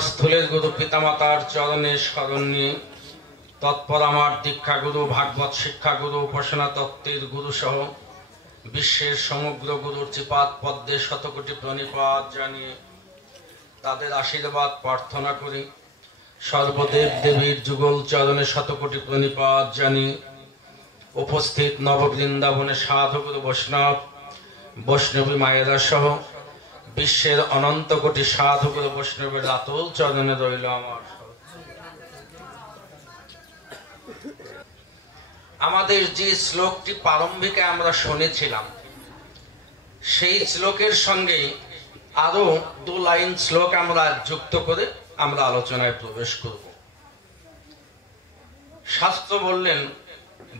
আমার স্থূলের গুরু পিতামাতার চরণে স্মরণ নিয়ে তৎপর আমার দীক্ষাগুরু, ভাগবত শিক্ষাগুরু, উপাসনা তত্ত্বের গুরু সহ বিশ্বের সমগ্র গুরুর চিপাত পদ্মে শতকোটি প্রণিপাত জানিয়ে তাদের আশীর্বাদ প্রার্থনা করি। সর্বদেব দেবীর যুগল চরণে শতকোটি প্রণিপাত জানিয়ে উপস্থিত নববৃন্দাবনে সাধুগুরু বৈষ্ণব, বৈষ্ণবী মায়েরা সহ বিশ্বের অনন্ত কোটি সাধুগুরু বৈষ্ণবের আতুল চরণে রইল আমার। আমাদের যে শ্লোকটি প্রারম্ভিকে আমরা শুনেছিলাম, সেই শ্লোকের সঙ্গে আরো 2 লাইন শ্লোক আমরা যুক্ত করে আমরা আলোচনায় প্রবেশ করব। শাস্ত্র বললেন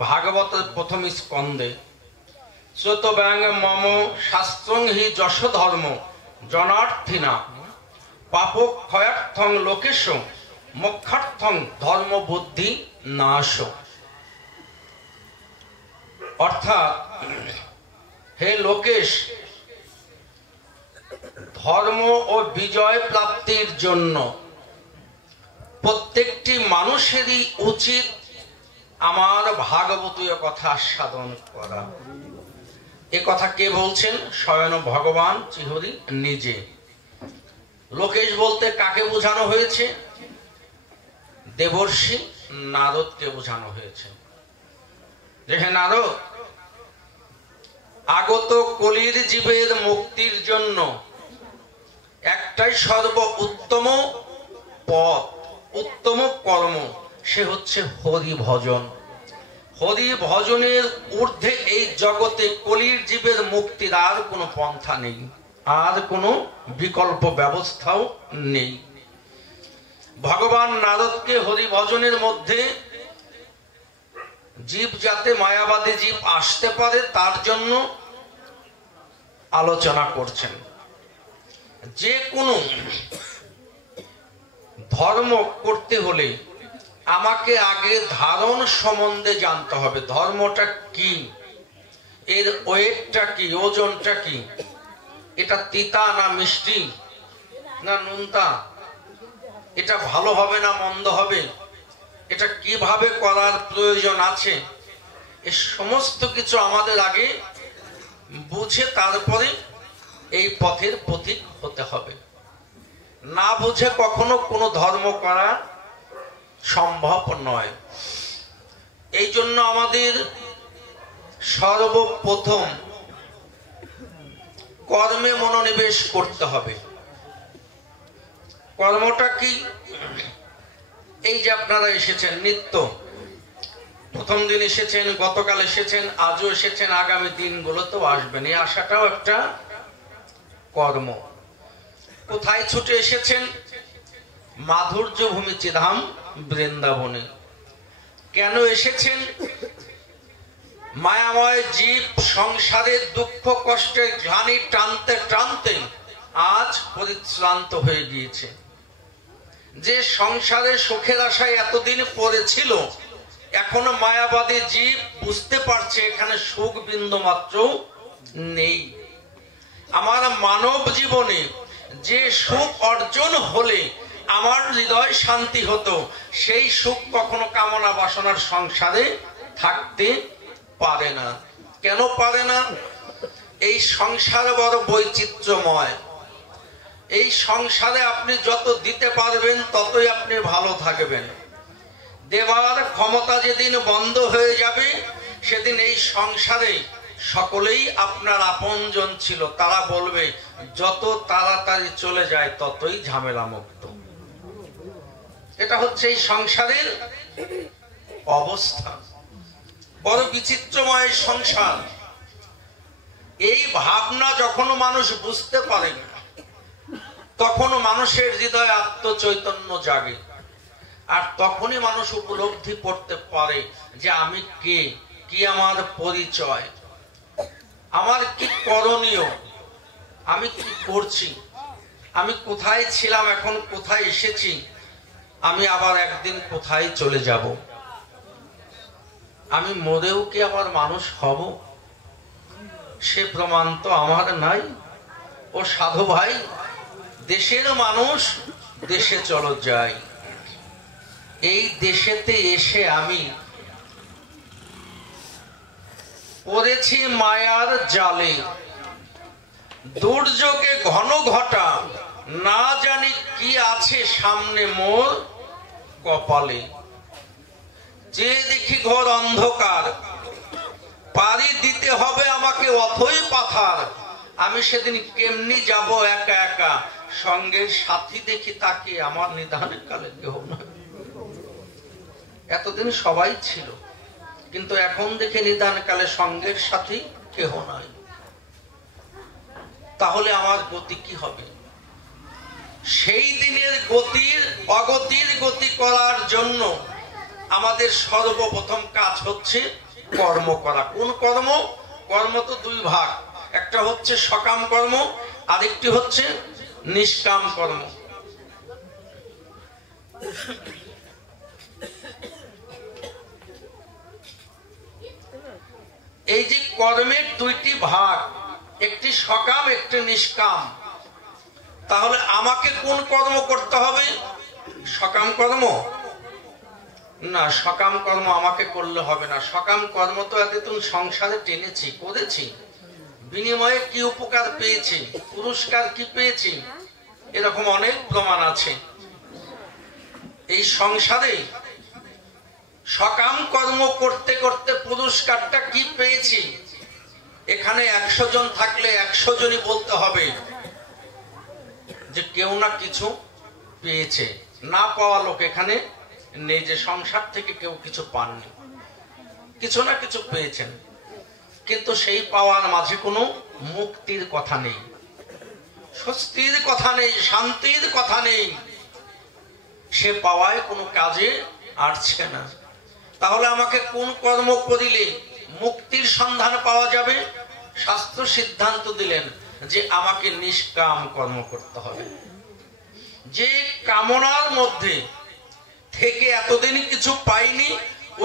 ভাগবতের প্রথম স্কন্ধে, চত ব্যাং মম শাস্ত্রং হি যশ ধর্ম জনার্থিনা পাপক্ষয়ার্থং লোকেশ মোক্ষার্থং ধর্ম বুদ্ধি নাশ। অর্থাৎ হে লোকেশ, ধর্ম ও বিজয় প্রাপ্তির জন্য প্রত্যেকটি মানুষেরই উচিত আমার ভাগবতীয় কথা আস্বাদন করা। এ কথা কে বলছেন? স্বয়ং ভগবান শ্রীহরি নিজে। লোকেশ বলতে কাকে বোঝানো হয়েছে? দেবর্ষি নারদকে বোঝানো হয়েছে। যে হে নারদ, আগত কলির জীবের মুক্তির জন্য একটাই সর্ব উত্তম পথ, উত্তম কর্ম, সে হচ্ছে হরি ভজন। হরি ভজনের ঊর্ধ্বে এই জগতে কলির জীবের মুক্তির আর কোনো পন্থা নেই, আর কোনো বিকল্প ব্যবস্থাও নেই। ভগবান নারদকে হরি ভজনের মধ্যে জীব যাতে মায়াবাদী জীব আসতে পারে তার জন্য আলোচনা করছেন। যে কোনো ধর্ম করতে হলে আমাকে আগে ধারণ সম্বন্ধে জানতে হবে। ধর্মটা কি, এর ওয়েটটা কি, ওজনটা কি, এটা তিতা না মিষ্টি না নুনতা, এটা ভালো হবে না মন্দ হবে, এটা কিভাবে করার প্রয়োজন আছে, এই সমস্ত কিছু আমাদের আগে বুঝে তারপরে এই পথের পথিক হতে হবে। না বুঝে কখনো কোনো ধর্ম করা সম্ভব নয়। এই জন্য আমাদের সর্বপ্রথম কর্মে মনোনিবেশ করতে হবে। কর্মটা কি? এই যে আপনারা এসেছেন নিত্য, প্রথম দিন এসেছেন, গতকাল এসেছেন, আজও এসেছেন, আগামী দিনগুলোতেও আসবেন, এই আশাটাও একটা কর্ম। কোথায় ছুটে এসেছেন? মাধুর্য ভূমি চিধাম বৃন্দাবনে। কেন এসেছেন? মায়াময় জীব সংসারের দুঃখ কষ্টের গ্লানি টানতে টানতে আজ পরিশ্রান্ত হয়ে গিয়েছে। যে সংসারে সুখের আশায় এতদিন পড়েছিল, এখনো মায়াবাদী জীব বুঝতে পারছে এখানে সুখ বিন্দু মাত্র নেই। আমার মানব জীবনে যে সুখ অর্জন হলে আমার হৃদয় শান্তি হতো, সেই সুখ কখনো কামনা বাসনার সংসারে থাকতে পারে না। কেন পারে না? এই সংসার বড় বৈচিত্র্যময়। এই সংসারে আপনি যত দিতে পারবেন ততই আপনি ভালো থাকবেন। দেওয়ার ক্ষমতা যেদিন বন্ধ হয়ে যাবে, সেদিন এই সংসারে সকলেই আপনার আপনজন ছিল, তারা বলবে যত তাড়াতাড়ি চলে যায় ততই ঝামেলা মুক্ত। এটা হচ্ছে এই সংসারের অবস্থা। বড় বিচিত্রময় সংসার। এই ভাবনা যখন মানুষ বুঝতে পারে, তখন মানুষের হৃদয়ে আত্মচৈতন্য জাগে, আর তখনই মানুষ উপলব্ধি করতে পারে যে আমি কে, কি আমার পরিচয়, আমার কি করণীয়, আমি কি করছি, আমি কোথায় ছিলাম, এখন কোথায় এসেছি, আমি আবার একদিন কোথায় চলে যাব, আমি মরেও কি আবার মানুষ হব, সে প্রমাণ তো আমার নাই। ও সাধু ভাই, দেশের মানুষ দেশে চলো যাই। এই দেশেতে এসে আমি পড়েছি মায়ার জালে, দুর্যোগে ঘন ঘটা, না জানি কি আছে সামনে মোর কপালে। যে দেখি ঘোর অন্ধকার, পাড়ি দিতে হবে আমাকে অথই পাথার। আমি সেদিন কেমনি যাব একা একা, সঙ্গে সাথী দেখি তাকে আমার নিধানের কালে কেহ নয়। এতদিন সবাই ছিল, কিন্তু এখন দেখে নিদান কালে সঙ্গের সাথী কেহ নাই। তাহলে আমার গতি কি হবে? সেই দিনের গতির অগতির গতি করার জন্য আমাদের সর্বপ্রথম কাজ হচ্ছে কর্ম করা। কোন কর্ম? কর্ম তো দুই ভাগ, একটা হচ্ছে সকাম কর্ম, আরেকটি হচ্ছে নিষ্কাম কর্ম। এই যে কর্মের দুইটি ভাগ, একটি সকাম একটি নিষ্কাম। তাহলে আমাকে কোন কর্ম করতে হবে? সকাম কর্ম? না, সকাম কর্ম আমাকে করলে হবে না। সকাম কর্ম তো এতদিন সংসারে টেনেছি, করেছি, বিনিময়ে কি উপকার পেয়েছি, পুরস্কার কি পেয়েছি, এরকম অনেক প্রমাণ আছে। এই সংসারে সকাম কর্ম করতে করতে পুরস্কারটা কি পেয়েছি, এখানে 100 জন থাকলে 100 জনই বলতে হবে যে কেউ না কিছু পেয়েছে। না পাওয়া লোক এখানে নেই, যে সংসার থেকে কেউ কিছু পাননি, কিছু না কিছু পেয়েছেন, কিন্তু সেই পাওয়ার মাঝে কোনো মুক্তির কথা নেই, স্বস্তির কথা নেই, শান্তির কথা নেই, সে পাওয়ায় কোনো কাজে আসছে না। তাহলে আমাকে কোন কর্ম করিলে মুক্তির সন্ধান পাওয়া যাবে? শাস্ত্র সিদ্ধান্ত দিলেন যে আমাকে নিষ্কাম কর্ম করতে হবে। যে কামনার মধ্যে থেকে এতদিন কিছু পাইনি,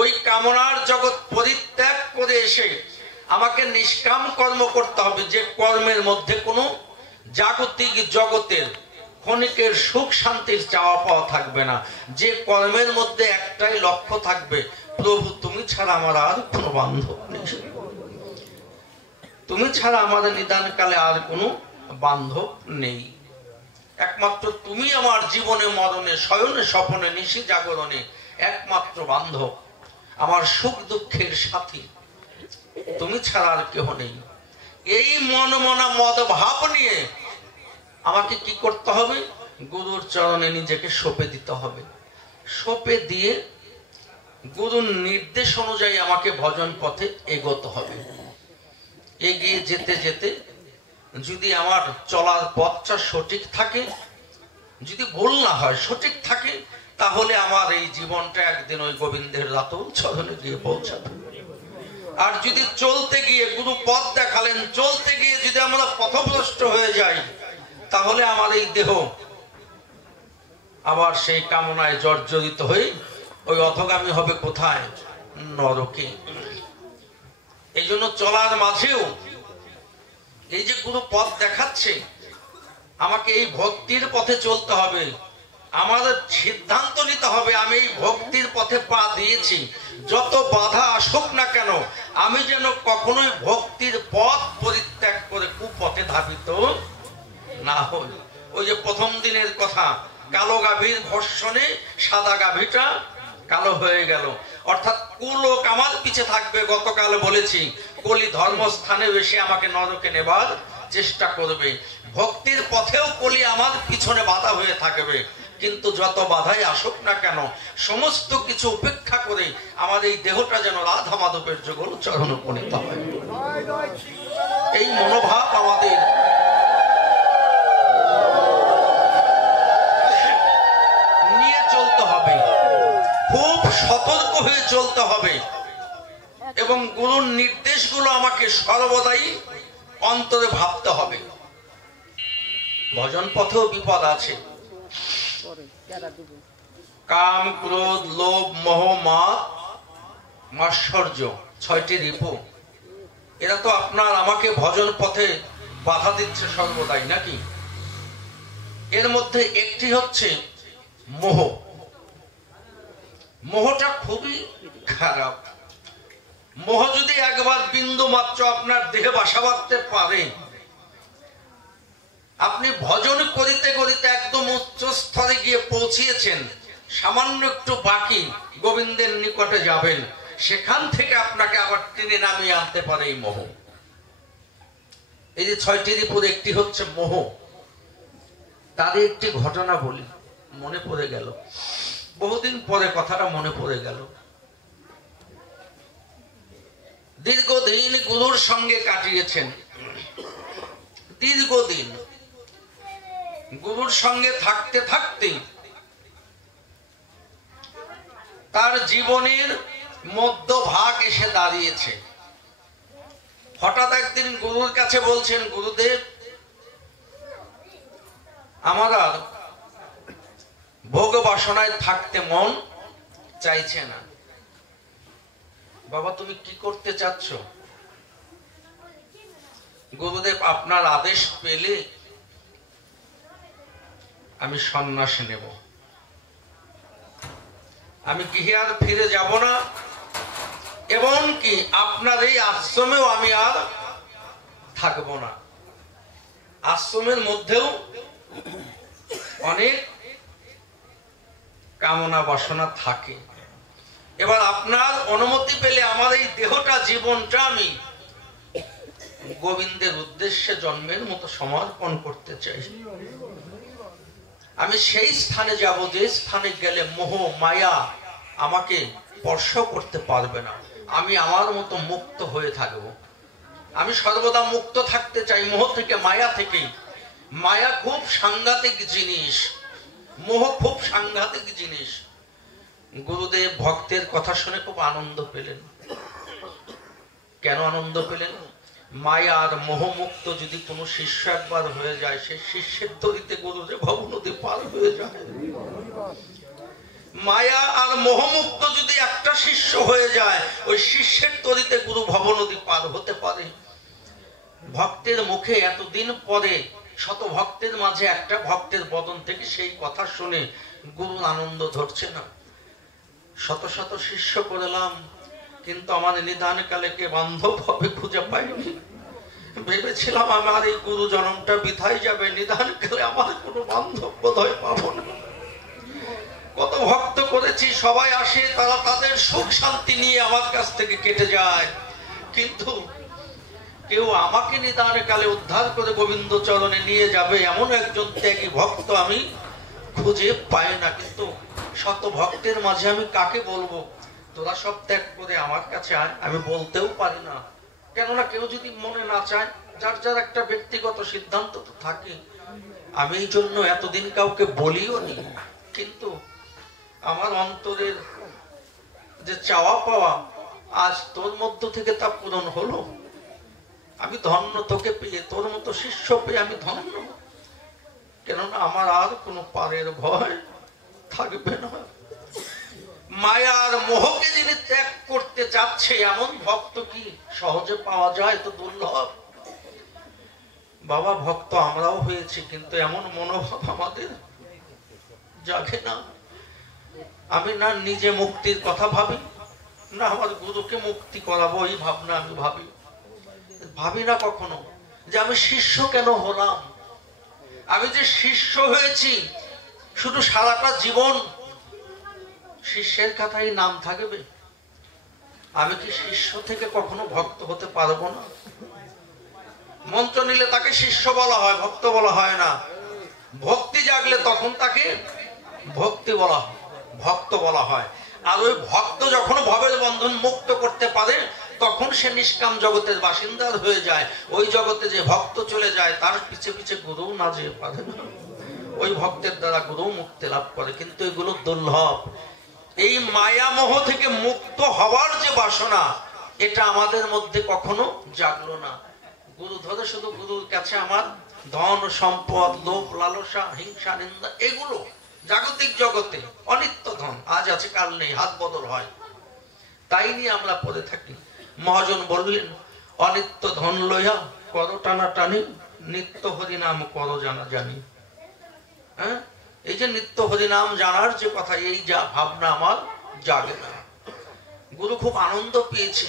ওই কামনার জগৎ পরিত্যাগ করে এসে আমাকে নিষ্কাম কর্ম করতে হবে। যে কর্মের মধ্যে কোনো জাগতিক জগতের ক্ষণিকের সুখ শান্তির চাওয়া পাওয়া থাকবে না, যে কর্মের মধ্যে একটাই লক্ষ্য থাকবে, প্রভু তুমি ছাড়া আমার আর কোনো বান্ধব নেই, তুমি ছাড়া আমাদের নিদান কালে আর কোনো বান্ধব নেই, একমাত্র তুমি আমার জীবনে মরণে শয়নে স্বপনে নিশি জাগরণে একমাত্র বান্ধব, আমার সুখ দুঃখের সাথী, তুমি ছাড়া আর কেহ নেই। এই মনমনা মদ ভাব নিয়ে আমাকে কি করতে হবে? গুরুর চরণে নিজেকে সঁপে দিতে হবে। সঁপে দিয়ে গুরুর নির্দেশ অনুযায়ী আমাকে ভজন পথে এগোতে হবে। এগিয়ে যেতে যেতে যদি আমার চলার পথটা সঠিক থাকে, যদি ভুল না হয়, সঠিক থাকে, তাহলে আমার এই জীবনটা একদিন ওই গোবিন্দের রাতুল চরণে গিয়ে পৌঁছাবে। আর যদি চলতে গিয়ে গুরু পথ দেখালেন, চলতে গিয়ে যদি আমরা পথভ্রষ্ট হয়ে যাই, তাহলে আমার এই দেহ আবার সেই কামনায় জর্জরিত হয়ে ওই অধগামী হবে কোথায়? নরকে। এই জন্য চলার মাঝেও এই যে গুরু পথ দেখাচ্ছে, আমাকে এই ভক্তির পথে চলতে হবে। আমাদের সিদ্ধান্ত নিতে হবে আমি এই ভক্তির পথে পা দিয়েছি, যত বাধা আসুক না কেন আমি যেন কখনোই ভক্তির পথ পরিত্যাগ করে কুপথে ধাবিত না হই। ওই যে প্রথম দিনের কথা, কালো গাভীর ধর্ষণে সাদা গাভীটা কালো হয়ে গেল, অর্থাৎ কুলোক আমার পিছে থাকবে। গতকাল বলেছি কলি ধর্মস্থানে এসে আমাকে নরকে নেবার চেষ্টা করবে, ভক্তির পথেও কলি আমার পিছনে বাধা হয়ে থাকবে। কিন্তু যত বাধাই আসুক না কেন সমস্ত কিছু উপেক্ষা করে আমার এই দেহটা যেন রাধা মাধবের যুগল চরণ উপনীত হয়, এই মনোভাব আমাদের নিয়ে চলতে হবে, খুব সতর্ক হয়ে চলতে হবে। এবং গুরুর নির্দেশগুলো আমাকে সর্বদাই অন্তরে ভাবতে হবে। ভজন পথেও বিপদ আছে। কাম, ক্রোধ, লোভ, মোহ, মাদ, মাৎসর্য, 6টি রিপু, এরা তো আপনার আমাকে ভজন পথে বাধা দিচ্ছে সর্বদাই, নাকি? এর মধ্যে একটি হচ্ছে মোহ। মোহটা খুবই খারাপ। মোহ যদি একবার বিন্দু মাত্র আপনার দেহে বাসা বাঁধতে পারে, আপনি ভজন করিতে করিতে একদম উচ্চ স্তরে গিয়ে পৌঁছিয়েছেন, সামান্য একটু বাকি গোবিন্দের নিকটে যাবেন, সেখান থেকে আপনাকে আবার টেনে নামিয়ে আনতে পারে এই মোহ। এই যে 6টি রিপুর একটি হচ্ছে মোহ। তার একটি ঘটনা বলি, মনে পড়ে গেল, বহুদিন পরে কথাটা মনে পড়ে গেল। দীর্ঘদিন গুরুর সঙ্গে কাটিয়েছেন, দীর্ঘদিন গুরুর সঙ্গে থাকতে থাকতে তার জীবনের মধ্যভাগ এসে দাঁড়িয়েছে। হঠাৎ একদিন গুরুর কাছে বলছেন, গুরুদেব, আমার আর ভোগ বাসনায় থাকতে মন চাইছে না। বাবা, তুমি কি করতে চাচ্ছ? গুরুদেব, আপনার আদেশ পেলে আমি সন্ন্যাসী নেব। আমি গৃহে আর ফিরে যাব না, এবং কি আপনার এই আশ্রমেও আমি আর থাকবো না। আশ্রমের মধ্যেও অনেক কামনা বাসনা থাকে। এবার আপনার অনুমতি পেলে আমার এই দেহটা, জীবনটা আমি গোবিন্দের উদ্দেশ্যে জন্মের মতো সমর্পণ করতে চাই। আমি সেই স্থানে যাব যে স্থানে গেলে মোহ মায়া আমাকে স্পর্শ করতে পারবে না। আমি আমার মতো মুক্ত হয়ে থাকব। আমি সর্বদা মুক্ত থাকতে চাই মোহ থেকে, মায়া থেকে। মায়া খুব সাংঘাতিক জিনিস, মোহ খুব সাংঘাতিক জিনিস। গুরুদেব ভক্তের কথা শুনে খুব আনন্দ পেলেন। কেন আনন্দ পেলেন? মায়া আর মোহমুক্ত যদি কোনো শিষ্য একবার হয়ে যায়, সেই শিষ্যের তরিতে গুরু যে ভব নদী পার হয়ে যায়। মায়া আর মোহমুক্ত যদি একটা শিষ্য হয়ে যায়, ওই শিষ্যের তরিতে গুরু ভব নদী পার হতে পারে। ভক্তের মুখে এতদিন পরে শত ভক্তের মাঝে একটা ভক্তের বদন থেকে সেই কথা শুনে গুরুর আনন্দ ধরছে না। শত শত শিষ্য করলাম, কিন্তু আমার নিদান কালে কে বান্ধব হবে খুঁজে পাইনি। ভেবেছিলাম আমার এই গুরু জন্মটা বৃথাই যাবে, নিদান কালে আমার কোনো বান্ধব বোধহয় পাবো না। কত ভক্ত করেছি, সবাই আসে, তারা তাদের সুখ শান্তি নিয়ে আমার কাছ থেকে কেটে যায়, কিন্তু কেউ আমাকে নিদান কালে উদ্ধার করে গোবিন্দ চরণে নিয়ে যাবে এমন একজন ত্যাগী ভক্ত আমি খুঁজে পাই না। কিন্তু শত ভক্তের মাঝে আমি কাকে বলবো তোরা সব ত্যাগ করে আমার কাছে আয়? আমি বলতেও পারি না, কেননা কেউ যদি মনে না চায়, যার যার একটা ব্যক্তিগত সিদ্ধান্ত তো থাকে। আমি এই জন্য এতদিন কাউকে বলিও নি। কিন্তু আমার অন্তরের যে চাওয়া পাওয়া, আজ তোর মধ্য থেকে তা পূরণ হলো। আমি ধন্য তোকে পেয়ে, তোর মতো শিষ্য পেয়ে আমি ধন্য। কেননা আমার আর কোনো পারের ভয় থাকবে না। মায়ার মোহকে যিনি ত্যাগ করতে যাচ্ছে, এমন ভক্ত কি সহজে পাওয়া যায়? তো দুর্লভ। বাবা, ভক্ত আমরাও হয়েছি, কিন্তু এমন মনোভাব আমাদের জাগে না। আমি না নিজে মুক্তির কথা ভাবি, না আমার গুরুকে মুক্তি করাবো এই ভাবনা আমি ভাবি না কখনো যে আমি শিষ্য কেন হলাম। আমি যে শিষ্য হয়েছি, শুধু সারাটা জীবন শিষ্যের কথাই নাম থাকবে? আমি কি শিষ্য থেকে কখনো ভক্ত হতে পারবো না? মন্ত্র নিলে তাকে শিষ্য বলা হয়, ভক্ত বলা হয় না। ভক্তি জাগলে তখন তাকে ভক্ত বলা হয়। আর ওই ভক্ত যখন ভবের বন্ধন মুক্ত করতে পারে, তখন সে নিষ্কাম জগতের বাসিন্দা হয়ে যায়। ওই জগতে যে ভক্ত চলে যায়, তার পিছে পিছে গুরু না যেতে পারে না। ওই ভক্তের দ্বারা গুরু মুক্তি লাভ করে, কিন্তু এগুলো দুর্লভ। এই মায়া মোহ থেকে মুক্ত হওয়ার যে বাসনা, এটা আমাদের মধ্যে কখনো জাগলো না। গুরু ধরে শুধু গুরুর কাছে আমার ধন সম্পদ, লোভ লালসা, হিংসা, নিন্দা, এগুলো জাগতিক জগতে অনিত্য ধন, আজ আছে কাল নেই, হাত বদল হয়, তাই নিয়ে আমরা পড়ে থাকি। মহাজন বললেন, অনিত্য ধন লইয়া কর টানা টানি, নিত্য হরি নাম কর জানা জানি। হ্যাঁ, এই যে নিত্য হরিনাম জানার যে কথা, এই যা ভাবনা আমার জাগে না। গুরু খুব আনন্দ পেয়েছে।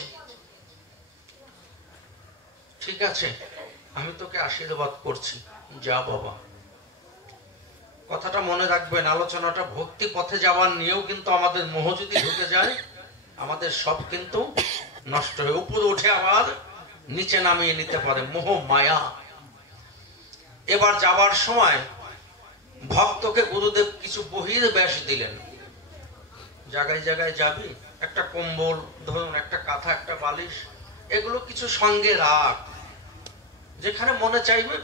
ঠিক আছে, আমি তোকে আশীর্বাদ করছি, যা বাবা। কথাটা মনে রাখবেন, আলোচনাটা ভক্তি পথে যাওয়ার নিয়েও কিন্তু আমাদের মোহ যদি ঢুকে যায়, আমাদের সব কিন্তু নষ্ট হয়ে উপরে উঠে আবার নিচে নামিয়ে নিতে পারে মোহ মায়া। এবার যাওয়ার সময় ভক্তকে গুরুদেব কিছু বহির্বেশ দিলেন। জায়গায় জায়গায় যাবি, একটা কম্বল ধরুন, একটা কাঁথা, একটা বালিশ, এগুলো কিছু সঙ্গে রাখ। যেখানে মনে চাইবে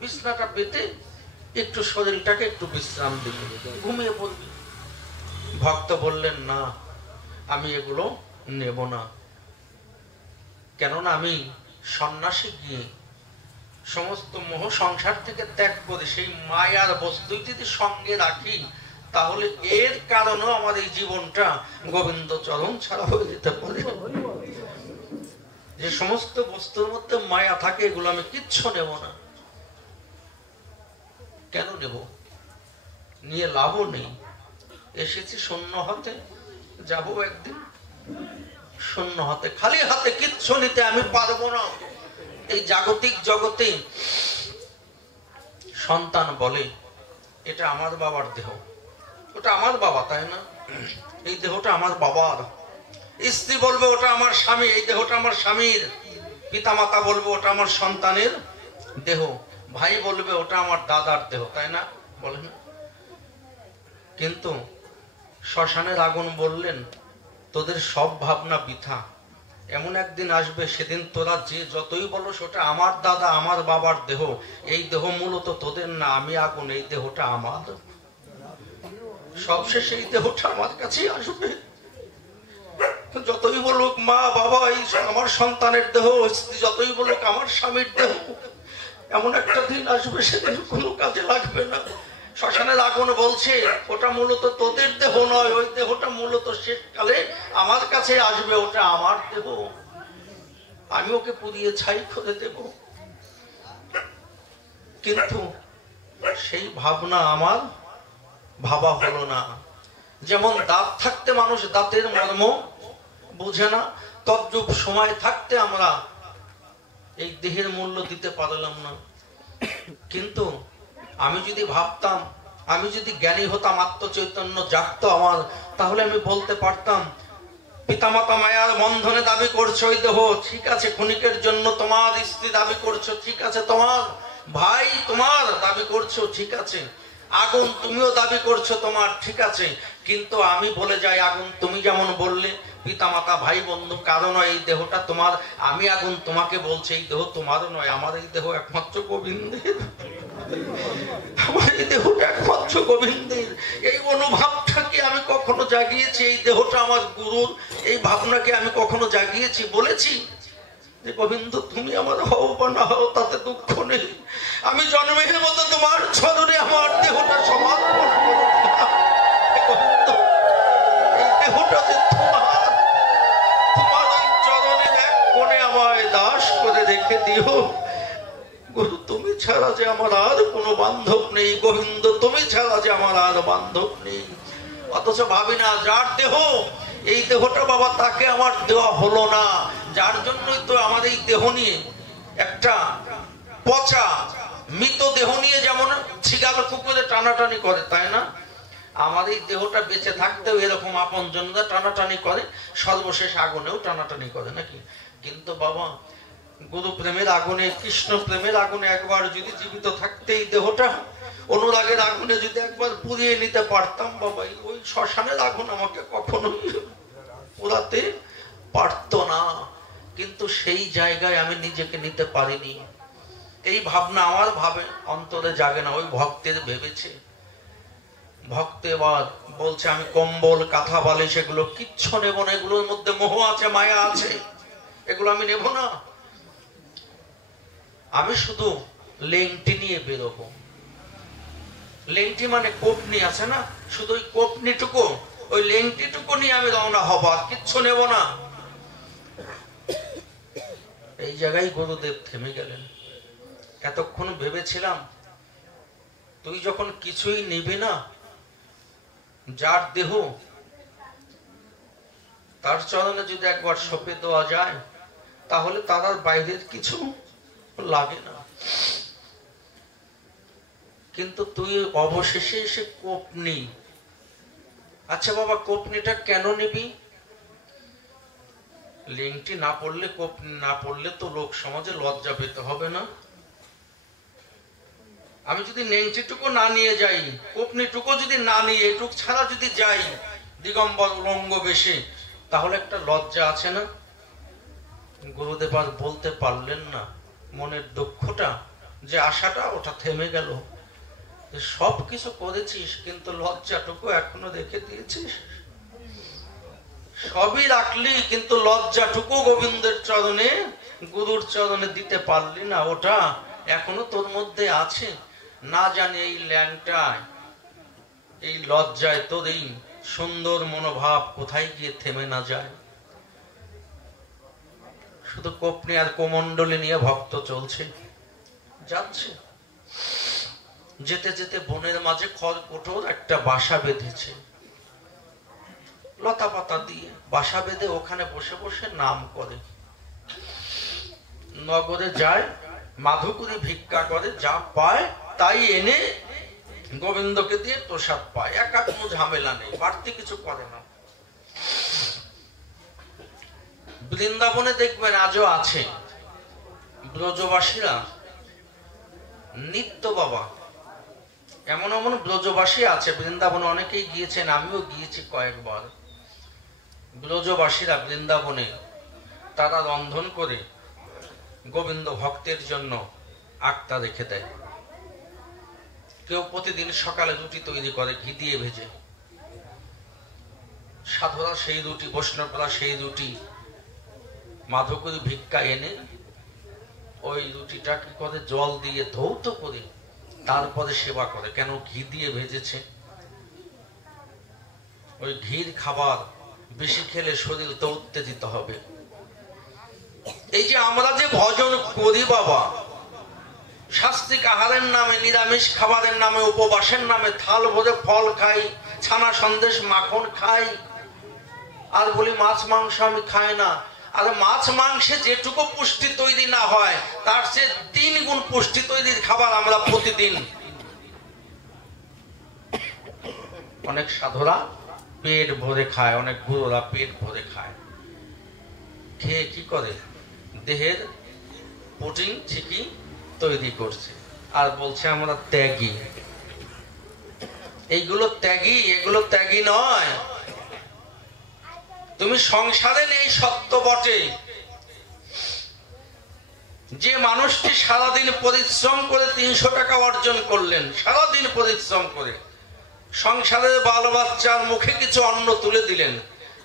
বিছনাটা পেতে একটু শরীরটাকে একটু বিশ্রাম দিবি, ঘুমিয়ে পড়বি। ভক্ত বললেন, না, আমি এগুলো নেব না, কেননা আমি সন্ন্যাসী গিয়ে সমস্ত মোহ সংসার থেকে ত্যাগ করে সেই মায়ার বস্তুই যদি সঙ্গে রাখি, তাহলে এর কারণেও আমার এই জীবনটা গোবিন্দ চরণ ছাড়া হয়ে যেতে পারে। যে সমস্ত বস্তুর মধ্যে মায়া থাকে, এগুলো আমি কিচ্ছু নেব না। কেন নেব? নিয়ে লাভও নেই। এসেছি শূন্য হাতে, যাবো একদিন শূন্য হাতে, খালি হাতে, কিচ্ছু নিতে আমি পারবো না। এই জাগতিক জগতে সন্তান বলে, এটা আমার বাবার দেহ, ওটা আমার বাবা, তাই না? এই দেহটা আমার বাবার। স্ত্রী বলবে, ওটা আমার স্বামী, এই দেহটা আমার স্বামীর। পিতামাতা বলবে, ওটা আমার সন্তানের দেহ। ভাই বলবে, ওটা আমার দাদার দেহ, তাই না? বলেন। কিন্তু শ্মশানের আগুন বললেন, তোদের সব ভাবনা বৃথা। এমন একদিন আসবে, সেদিন তোরা যে যতই বলো ওটা আমার দাদা, আমার বাবার দেহ, এই দেহ মূলত তোদের না, আমি আগুন, এই দেহটা আমার। সবশেষে এই দেহটা আমার কাছেই আসবে। যতই বলুক মা বাবা এই আমার সন্তানের দেহ, যতই বলুক আমার স্বামীর দেহ, এমন একটা দিন আসবে সেদিন কোনো কাজে লাগবে না। শ্মশানের আগুন বলছে, ওটা মূলত তোদের দেহ নয়, ওই দেহটা মূলত শেষকালে আমার কাছে আসবে, ওটা আমার দেহ, আমি ওকে পুড়িয়ে ছাই করে দেব। কিন্তু সেই ভাবনা আমার ভাবা হলো না। যেমন দাঁত থাকতে মানুষ দাঁতের মর্ম বুঝে না, তদ্রূপ সময় থাকতে আমরা এই দেহের মূল্য দিতে পারলাম না। কিন্তু আমি যদি ভাবতাম, আমি যদি জ্ঞানী হতাম, আত্মচৈতন্য জাগতো আমার, তাহলে আমি বলতে পারতাম, পিতামাতা মায়ার বন্ধনে দাবি করছো ওই দেহ, ঠিক আছে, ক্ষণিকের জন্য তোমার স্ত্রী দাবি করছো, ঠিক আছে, তোমার ভাই তোমার দাবি করছো, ঠিক আছে, আগুন তুমিও দাবি করছো তোমার, ঠিক আছে, কিন্তু আমি বলে যাই, আগুন তুমি যেমন বললে পিতামাতা ভাই বন্ধু কারো নয়, এই দেহটা তোমার। আমি আগুন তোমাকে বলছি, এই দেহ তোমারও নয়, আমার এই দেহ একমাত্র গোবিন্দের, আমার এই দেহটা একমাত্র গোবিন্দের। এই অনুভবটাকে আমি কখনো জাগিয়েছি, এই দেহটা আমার গুরুর, এই ভাবনাকে আমি কখনো জাগিয়েছি, বলেছি যে গোবিন্দ তুমি আমার হও বা না হও তাতে দুঃখ নেই, আমি জন্মের মতো তোমার চরণে আমার দেহটা সমর্পণ করলাম। এই দেহটা যে তোমার, তোমার ওই চরণের এক কোণে আমায় দাস করে রেখে দিও। গুরু তুমি ছাড়া যে আমার আর কোনো বান্ধব নেই, গোবিন্দ তুমি ছাড়া যে আমার আর বান্ধব নেই। অথচ ভাবি না, যার দেহ, এই দেহটা বাবা তাকে আমার দেওয়া হলো না, যার জন্যই তো আমার এই দেহ নিয়ে একটা পচা মৃত দেহ নিয়ে যেমন ছিগাল কুকুরে টানাটানি করে, তাই না? আমার এই দেহটা বেঁচে থাকতেও এরকম আপন জনরা টানাটানি করে, সর্বশেষ আগুনেও টানাটানি করে নাকি? কিন্তু বাবা গুরু প্রেমের আগুনে, কৃষ্ণ প্রেমের আগুনে একবার যদি জীবিত থাকতে এই দেহটা অনুরাগের আগুনে যদি একবার পুড়িয়ে নিতে পারতাম, বাবা ওই শ্মশানের আগুন আমাকে কখনোই পোড়াতে পারতো না। কিন্তু সেই জায়গায় আমি নিজেকে নিতে পারিনি। এই ভাবনা আমার ভাবে অন্তরে জাগে না, ওই ভক্তের ভেবেছে। ভক্ত এবার বলছে, আমি কম্বল কাঁথা বালিশ এগুলো কিচ্ছু নেব না, এগুলোর মধ্যে মোহ আছে, মায়া আছে, এগুলো আমি নেব না। আমি শুধু লেংটি নিয়ে বেরোবো। লেংটি মানে কোপনি আছে না, শুধু ওই কোপনিটুকু, ওই লেংটিটুকু নিয়ে আমি রওনা হব, আর কিচ্ছু নেব না। এই জায়গায় গুরুদেব থেমে গেলেন। এতক্ষণ ভেবেছিলাম তুই যখন কিছুই নিবি না, যার দেহ তার চরণে যদি একবার সঁপে দেওয়া যায়, তাহলে তার আর বাইরের কিছু লাগে না। কিন্তু তুই অবশেষে এসে কোপনি। আচ্ছা বাবা, কোপনিটা কেন নিবি? লিংটি না পড়লে, কোপনি না পড়লে তো লোক সমাজে লজ্জা পেতে হবে না? আমি যদি নেংটিটুকু না নিয়ে যাই, কোপনিটুকু যদি না নিয়ে এটুক ছাড়া যদি যাই দিগম্বর উলঙ্গ বেশে, তাহলে একটা লজ্জা আছে না? গুরুদেব আর বলতে পারলেন না মনের দুঃখটা, যে আশাটা ওটা থেমে গেল। সব কিছু করেছিস, কিন্তু লজ্জাটুকু এখনো রেখে দিয়েছিস। সবই রাখলি, কিন্তু লজ্জাটুকু গোবিন্দের চরণে, গুরুর চরণে দিতে পারলি না। ওটা এখনো তোর মধ্যে আছে। না জানি এই ল্যাংটায়, এই লজ্জায় তোর এই সুন্দর মনোভাব কোথায় গিয়ে থেমে না যায়। শুধু কোপনি আর কোমণ্ডলী নিয়ে ভক্ত চলছে, যাচ্ছে। যেতে যেতে বনের মাঝে খড়কুটোর একটা বাসা বেঁধেছে, লতা পাতা দিয়ে বাসা বেঁধে ওখানে বসে বসে নাম করে। নগরে যায়, মাধুকরী ভিক্ষা করে, যা পায় তাই এনে গোবিন্দকে দিয়ে প্রসাদ পায়। একা কোনো ঝামেলা নেই, বাড়তি কিছু করে না। বৃন্দাবনে দেখবেন আজও আছে ব্রজবাসীরা নিত্য বাবা। এমন এমন ব্রজবাসী আছে বৃন্দাবনে, অনেকেই গিয়েছেন, আমিও গিয়েছি কয়েকবার। ব্রজবাসীরা বৃন্দাবনে তারা রন্ধন করে গোবিন্দ ভক্তের জন্য আক্তা রেখে দেয়। কেউ প্রতিদিন সকালে রুটি তৈরি করে ঘি দিয়ে ভেজে। সাধুরা সেই রুটি, বৈষ্ণবরা সেই রুটি মাধুকরী ভিক্ষা এনে ওই রুটিটা কি করে জল দিয়ে ধৌত করে তারপরে সেবা করে। কেন? ঘি দিয়ে ভেজেছে। ওই ঘির খাবার বেশি খেলে শরীর তো উত্তেজিত হবে। এই যে আমরা যে ভজন করি বাবা, শাস্ত্রিক আহারের নামে, নিরামিষ খাবারের নামে, উপবাসের নামে থাল ভরে ফল খাই, ছানা সন্দেশ মাখন খাই, আর বলি মাছ মাংস আমি খাই না। আর মাছ মাংসে যেটুকু পুষ্টি তৈরি না হয়, তার চেয়ে 3 গুণ পুষ্টি তৈরির খাবার আমরা প্রতিদিন। অনেক সাধুরা পেট ভরে খায়, অনেক গুরুরা পেট ভরে খায়। খেয়ে কি করে? দেহের প্রোটিন ঠিকই তৈরি করছে, আর বলছে আমরা ত্যাগী। এইগুলো ত্যাগী, এগুলো ত্যাগী নয়। তুমি সংসারে নেই সত্য বটে, যে মানুষটি সারাদিন পরিশ্রম করে 300 টাকা অর্জন করলেন, সারাদিন পরিশ্রম করে সংসারের বাল বাচ্চার মুখে কিছু অন্ন তুলে দিলেন,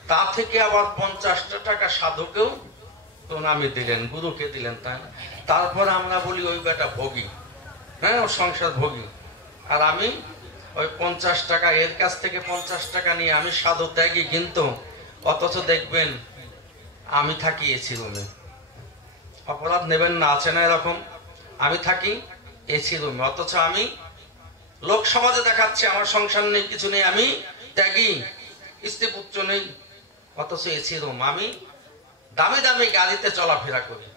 তা থেকে আবার 50টা টাকা সাধুকেও প্রণামী দিলেন, গুরুকে দিলেন, তাই না? তারপর আমরা বলি ওই বেটা ভোগী, হ্যাঁ ও সংসার ভোগী। আর আমি ওই 50 টাকা, এর কাছ থেকে 50 টাকা নিয়ে আমি সাধু ত্যাগী। কিন্তু অথচ দেখবেন আমি থাকি এসি রুমে। অপরাধ নেবেন না, আছে না এরকম? আমি থাকি এসি রুমে, অথচ আমি লোক সমাজে দেখাচ্ছে আমার সংসার নেই, কিছু নেই, আমি ত্যাগী, স্ত্রী পুত্র নেই, অথচ এসি রুম। আমি দামি দামি গাড়িতে চলাফেরা করি।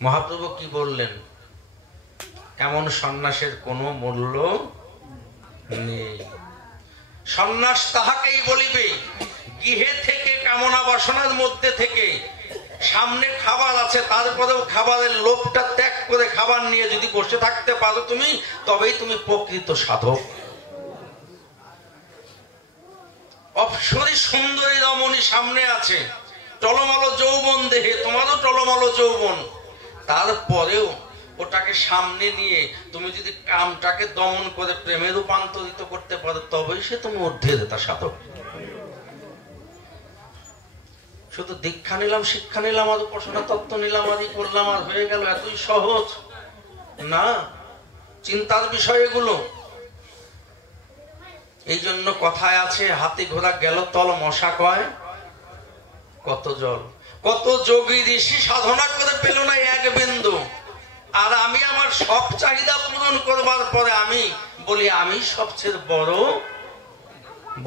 মহাপ্রভু কি বললেন? এমন সন্ন্যাসের কোনো মূল্য নেই। সন্ন্যাস তাহাকেই বলিবে গৃহে থেকে, কামনা বাসনার মধ্যে থেকে, সামনে খাবার আছে তারপরেও খাবারের লোভটা ত্যাগ করে খাবার নিয়ে যদি বসে থাকতে পারো তুমি, তবেই তুমি প্রকৃত সাধক। অপসরী সুন্দরী রমণী সামনে আছে, টলমল যৌবন দেহে, তোমারও টলমল যৌবন, তারপরেও ওটাকে সামনে নিয়ে তুমি যদি কামটাকে দমন করে প্রেমে রূপান্তরিত করতে পারো, তবেই সে তুমি ঊর্ধ্বরেতা সাধক। শুধু দীক্ষা নিলাম, শিক্ষা নিলাম, আর উপাসনা তত্ত্ব নিলাম, আর করলাম, আর হয়ে গেল, এতই সহজ না। চিন্তার বিষয় এগুলো। এই জন্য কথায় আছে, হাতি ঘোড়া গেল তল, মশা কয় কত জল। কত যোগী ঋষি সাধনা করে পেল না এক বিন্দু, আর আমি আমার সব চাহিদা পূরণ করবার পরে আমি বলি আমি সবচেয়ে বড়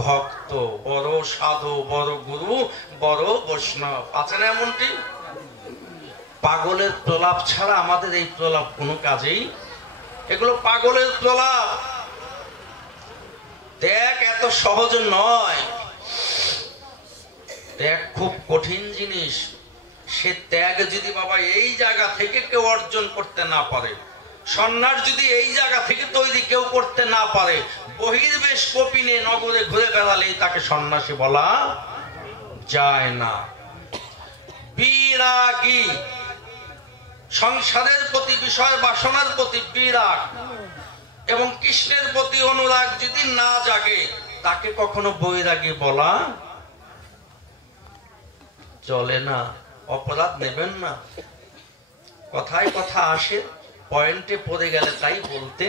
ভক্ত, বড় সাধু, বড় গুরু, বড় বৈষ্ণব। আছে না এমনটি? পাগলের প্রলাপ ছাড়া আমাদের এই প্রলাপ কোনো কাজেই, এগুলো পাগলের প্রলাপ। ত্যাগ এত সহজ নয়, ত্যাগ খুব কঠিন জিনিস। সে ত্যাগ যদি বাবা এই জায়গা থেকে কেউ অর্জন করতে না পারে, সন্ন্যাস যদি এই জায়গা থেকে তৈরি কেউ করতে না পারে, বহির্বেশ কপিনে নগরে ঘুরে বেড়ালেই তাকে সন্ন্যাসী বলা যায় না। বিরাগী, সংসারের প্রতি, বিষয় বাসনার প্রতি বিরাগ এবং কৃষ্ণের প্রতি অনুরাগ যদি না জাগে, তাকে কখনো বৈরাগী বলা চলে না। অপরাধ নেবেন না, কথায় কথা আসে, পয়েন্টে পড়ে গেলে তাই বলতে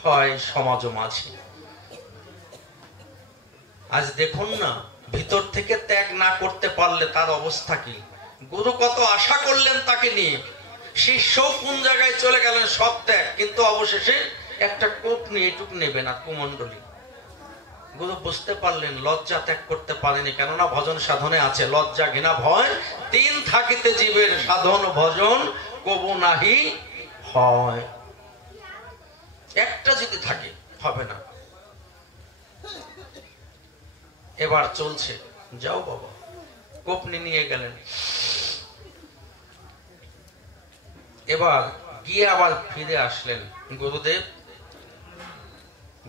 হয় সমাজ মাঝে। আজ দেখুন না, ভিতর থেকে ত্যাগ না করতে পারলে তার অবস্থা কি। গুরু কত আশা করলেন তাকে নিয়ে, শিষ্য কোন জায়গায় চলে গেলেন, সব ত্যাগ, কিন্তু অবশেষে একটা কোপ নিয়ে এটুক নেবে না কুমন্ডলী। গুরু বুঝতে পারলেন লজ্জা ত্যাগ করতে পারেনি, কেননা ভজন সাধনে আছে লজ্জা ঘৃণা ভয় তিন থাকিতে জীবের সাধন ভজন কবু নাহি হয়। একটা যদি থাকে হবে না। এবার চলছে, যাও বাবা, কোপনি নিয়ে গেলেন। এবার গিয়ে আবার ফিরে আসলেন গুরুদেব।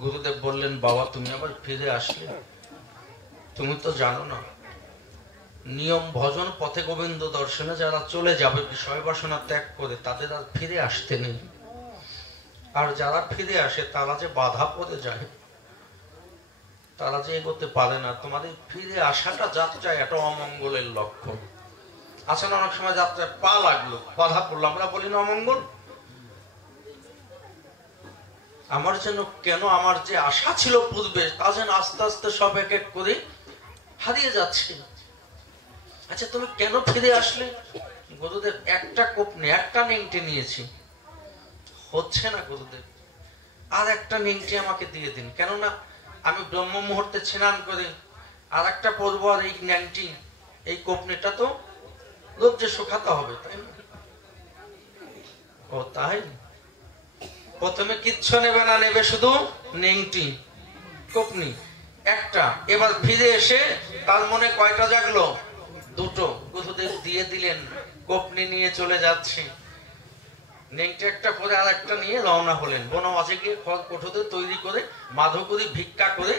গুরুদেব বললেন, বাবা তুমি আবার ফিরে আসলে, তুমি তো জানো না নিয়ম ভজন পথে গোবিন্দ দর্শনে যারা চলে যাবে বিষয় বাসনা ত্যাগ করে, তাদের আর ফিরে আসতে নেই। আর যারা ফিরে আসে তারা যে বাধা পড়ে যায়, তারা যে এগোতে পারে না। তোমাদের ফিরে আসাটা যাত্রায় একটা অমঙ্গলের লক্ষণ। আছে না, অনেক সময় যাত্রায় পা লাগলো, বাধা পড়লো, আমরা বলি না অমঙ্গল। আমার যেন কেন আমার যে আশা ছিল পূর্বে, তা যেন আস্তে আস্তে সব এক এক করে হারিয়ে যাচ্ছে। আচ্ছা তুমি কেন ফিরে আসলে? গুরুদেব একটা কোপ নিয়ে একটা নেংটি নিয়েছি, হচ্ছে না গুরুদেব, আর একটা নেংটি আমাকে দিয়ে দিন। কেননা আমি ব্রহ্ম মুহূর্তে স্নান করে আর একটা পরবো, আর এই নেংটি এই কোপনিটা তো লজ্জে শুকাতে হবে, তাই না? ও তাই, প্রথমে কিচ্ছু নেবে না, নেবে শুধু নেংটি কোপনি একটা। এবার ফিরে এসে তার মনে কয়টা জাগলো? দুটো। গুরুদেব দিয়ে দিলেন, কোপনি নিয়ে চলে যাচ্ছে। নেংটি একটা পরে আর একটা নিয়ে রওনা হলেন। বনবাসে গিয়ে খড় কোঠোতে তৈরি করে মাধবপুরি ভিক্ষা করে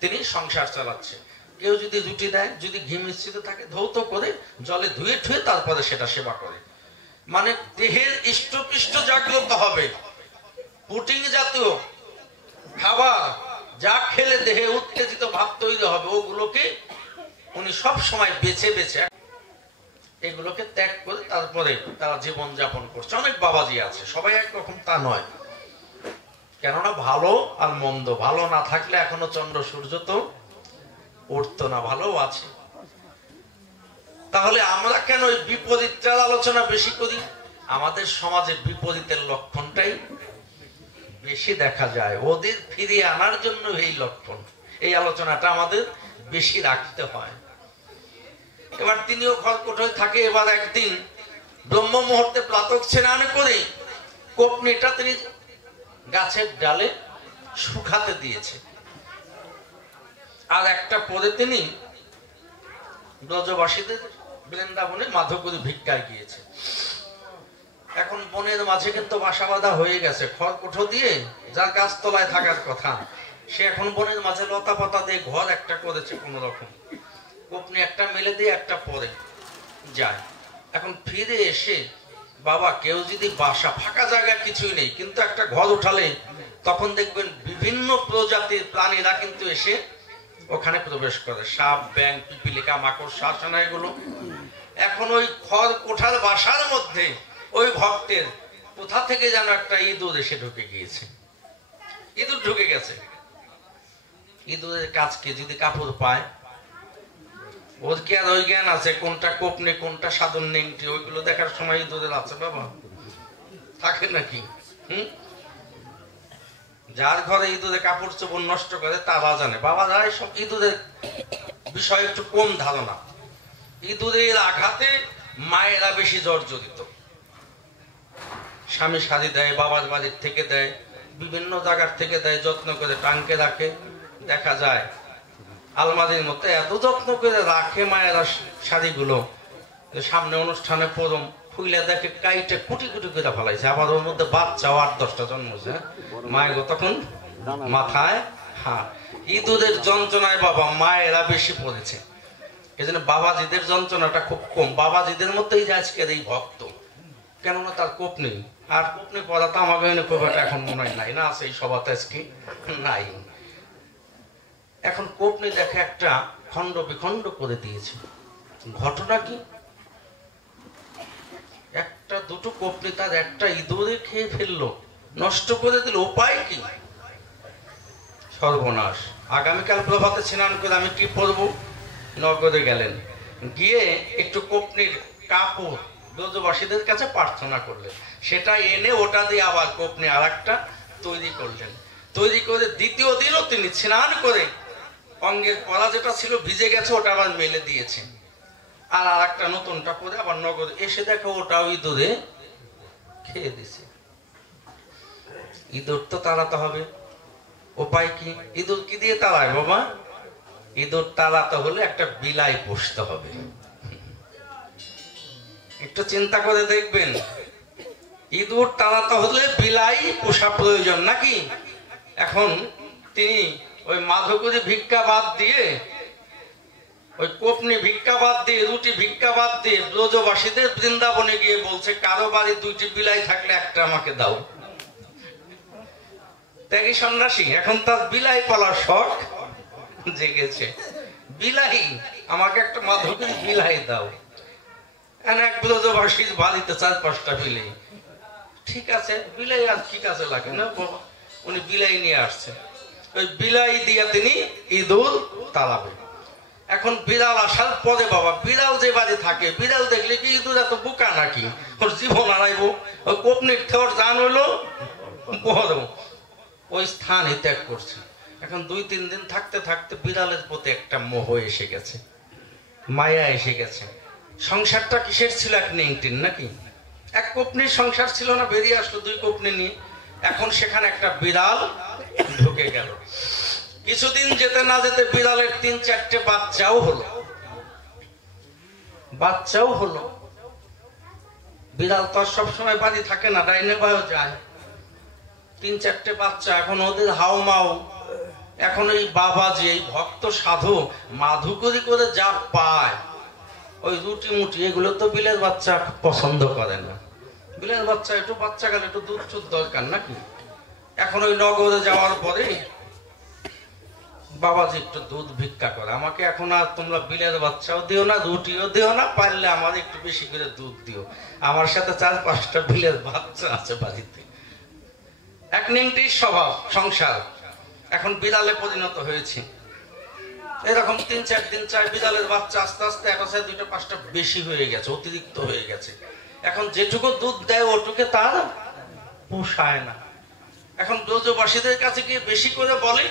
তিনি সংসার চালাচ্ছে। কেউ যদি রুটি দেয়, যদি ঘি মিশ্রিত থাকে, ধৌত করে জলে ধুয়ে ঠুয়ে তারপরে সেটা সেবা করে। মানে দেহের ইষ্টপিষ্ট জাগ্রত হবে। পুটিং জাতীয় খাবার যা খেলে দেহে উত্তেজিত ভাব তৈরি হবে, ওগুলোকে উনি সব সময় বেছে বেছে এগুলোকে ত্যাগ করে তারপরে তারা জীবন যাপন করছে। অনেক বাবাজি আছে, সবাই একরকম তা নয়। কেননা ভালো আর মন্দ, ভালো না থাকলে এখনো চন্দ্র সূর্য তো উঠতো না, ভালো আছে। তাহলে আমরা কেন ওই বিপরীতটার আলোচনা বেশি করি? আমাদের সমাজে বিপরীতের লক্ষণটাই বেশি দেখা যায়। ওদের ফিরিয়ে আনার জন্য এই লক্ষণ, এই আলোচনাটা আমাদের বেশি রাখতে হয়। এবার তিনিও খড়কুটোয় থাকে। এবার একদিন ব্রহ্ম মুহূর্তে প্রাতঃ স্নান করে কোপনিটা তিনি গাছের ডালে শুকাতে দিয়েছে, আর একটা পরে তিনি ব্রজবাসীদের বৃন্দাবনে মাধবপুরী ভিক্ষায় গিয়েছে। এখন বনের মাঝে কিন্তু বাসা বাঁধা হয়ে গেছে খড়কুটো দিয়ে, যার গাছতলায় থাকার কথা সে এখন বনের মাঝে লতা পাতা দিয়ে ঘর একটা করেছে কোন রকম। কোপনি একটা মেলে দিয়ে একটা পরে যায়। এখন ফিরে এসে বাবা কেউ যদি বাসা, ফাঁকা জায়গা কিছুই নেই, কিন্তু একটা ঘর উঠালে তখন দেখবেন বিভিন্ন প্রজাতির প্রাণীরা কিন্তু এসে ওখানে প্রবেশ করে। সাপ, ব্যাঙ, পিপিলিকা, মাকড়, শাসনা, এগুলো। এখন ওই খড় কোঠার বাসার মধ্যে ওই ভক্তের কোথা থেকে যেন একটা ইঁদুর এসে ঢুকে গিয়েছে। ইঁদুর ঢুকে গেছে। ইঁদুরের কাজকে যদি কাপড় পায়, ওর কি আর ওই জ্ঞান আছে কোনটা কোপনি কোনটা সাধন নেংটি? ওইগুলো দেখার সময় ইঁদুরের আছে বাবা? থাকে নাকি? যার ঘরে ইঁদুরে কাপড় চোপড় নষ্ট করে তারা জানে। বাবা যারা সব ইঁদুরের বিষয়ে একটু কম ধারণা। ইঁদুরের আঘাতে মায়েরা বেশি জর্জরিত। স্বামী শাড়ি দেয়, বাবার বাড়ির থেকে দেয়, বিভিন্ন জায়গার থেকে দেয়, যত্ন করে টাঙ্কে রাখে। দেখা যায় আলমারির মধ্যে এত যত্ন করে রাখে মায়েরা শাড়িগুলো, সামনে অনুষ্ঠানে পরম ফুইলে দেখে কাইটে কুটি কুটি করে ফেলাইছে। আবার ওর মধ্যে বাচ্চাও 8-10টা জন্মছে। মায়ের তখন মাথায় ইঁদুরের যন্ত্রণায় বাবা মায়েরা বেশি পড়েছে। এই জন্য বাবাজিদের যন্ত্রণাটা খুব কম। বাবাজিদের মধ্যেই যে আজকের এই ভক্ত, কেননা তার কোপ নেই। আর কোপনি পড়া তো আমাকে এখন মনে হয় নাই, না আছে এই সভাতে আজকে নাই। এখন কোপনি দেখে একটা খণ্ড বিখণ্ড করে দিয়েছে। ঘটনা কি? একটা দুটো কোপনি তার একটা ইঁদুরে খেয়ে ফেললো, নষ্ট করে দিল। উপায় কি? সর্বনাশ। আগামীকাল প্রভাতে স্নান করে আমি কি পরবো? নগরে গেলেন, গিয়ে একটু কোপনির কাপড় ব্রজবাসীদের কাছে প্রার্থনা করলেন। সেটা এনে ওটা দিয়ে আবার কোপনি আর একটা তৈরি করলেন। তৈরি করে দ্বিতীয় দিনও তিনি স্নান করে অঙ্গের পরা যেটা ছিল ভিজে গেছে ওটা আবার মেলে দিয়েছেন। আর একটা নতুনটা পরে আবার নগরে এসে দেখো ওটাও ইঁদুরে খেয়ে দিছে। ইঁদুর তো তাড়াতে হবে। উপায় কি? ইঁদুর কি দিয়ে তাড়ায় বাবা? ইঁদুর তাড়াতে হলে একটা বিলাই পুষতে হবে। একটু চিন্তা করে দেখবেন, ইঁদুর তাড়াতে হলে বিলাই পোষা প্রয়োজন নাকি? এখন তিনি ওই মাধবপুরী ভিক্ষা বাদ দিয়ে, ওই কোপনি ভিক্ষা বাদ দিয়ে, রুটি ভিক্ষা বাদ দিয়ে ব্রজবাসীদের বৃন্দাবনে গিয়ে বলছে, কারো বাড়ি 2টি বিলাই থাকলে একটা আমাকে দাও। ত্যাগী সন্ন্যাসী, এখন তার বিলাই পালার শখ জেগেছে। বিলাই, আমাকে একটা মাধবপুরী বিলাই দাও। এক ব্রজবাসীর বাড়িতে 4-5টা বিলাই। ঠিক আছে, বিলাই আর কি কাজে লাগে না? উনি বিলাই নিয়ে আসছে। ওই বিলাই দিয়া তিনি ইঁদুর তাড়াবে। এখন বিড়াল আসার পরে বাবা, বিড়াল যে বাড়ি থাকে, বিড়াল দেখলে কি ইঁদুর এত বোকা নাকি? ওর জীবন হারাইব। ওই কোপনির থেওয়ার জান হইলো বড়, ওই স্থানই ত্যাগ করছে। এখন 2-3 দিন থাকতে থাকতে বিড়ালের প্রতি একটা মোহ এসে গেছে, মায়া এসে গেছে। সংসারটা কিসের ছিল? এক নেংটিন নাকি? এক কোপনির সংসার ছিল না, বেরিয়ে আসলো 2 কোপনি নিয়ে। এখন সেখানে একটা বিড়াল ঢুকে গেল। কিছুদিন যেতে না যেতে বিড়ালের 3-4টে বাচ্চাও হলো। বিড়াল তো আর সবসময় বাড়ি থাকে না, ডাইনে বায়ও যায়। 3-4টে বাচ্চা। এখন ওদের হাওমাও। এখন এই বাবাজি, এই ভক্ত সাধু মাধুকরি করে যা পায়, ওই রুটি মুটি, এগুলো তো বিলের বাচ্চা পছন্দ করে না। বিলের বাচ্চা একটু বাচ্চা গেলে একটু দুধ চুধ দরকার নাকি? এখন ওই নগরে যাওয়ার পরে বাবাজি একটু দুধ ভিক্ষা করে, আমাকে এখন আর তোমরা বিলের বাচ্চাও দিও না, রুটিও দিও না, পারলে আমার একটু বেশি করে দুধ দিও। আমার সাথে 4-5টা বিলের বাচ্চা আছে বাড়িতে। এক নিংটির স্বভাব সংসার। এখন বিড়ালে পরিণত হয়েছে। এরকম 3-4 দিন চাই, বিড়ালের বাচ্চা আস্তে আস্তে 1-2-5টা বেশি হয়ে গেছে, অতিরিক্ত হয়ে গেছে। এখন যেটুকু দুধ দেয় ওটুকে তার পোষায় না। এখন ব্রজবাসীদের কাছে গিয়ে বেশি করে বলে।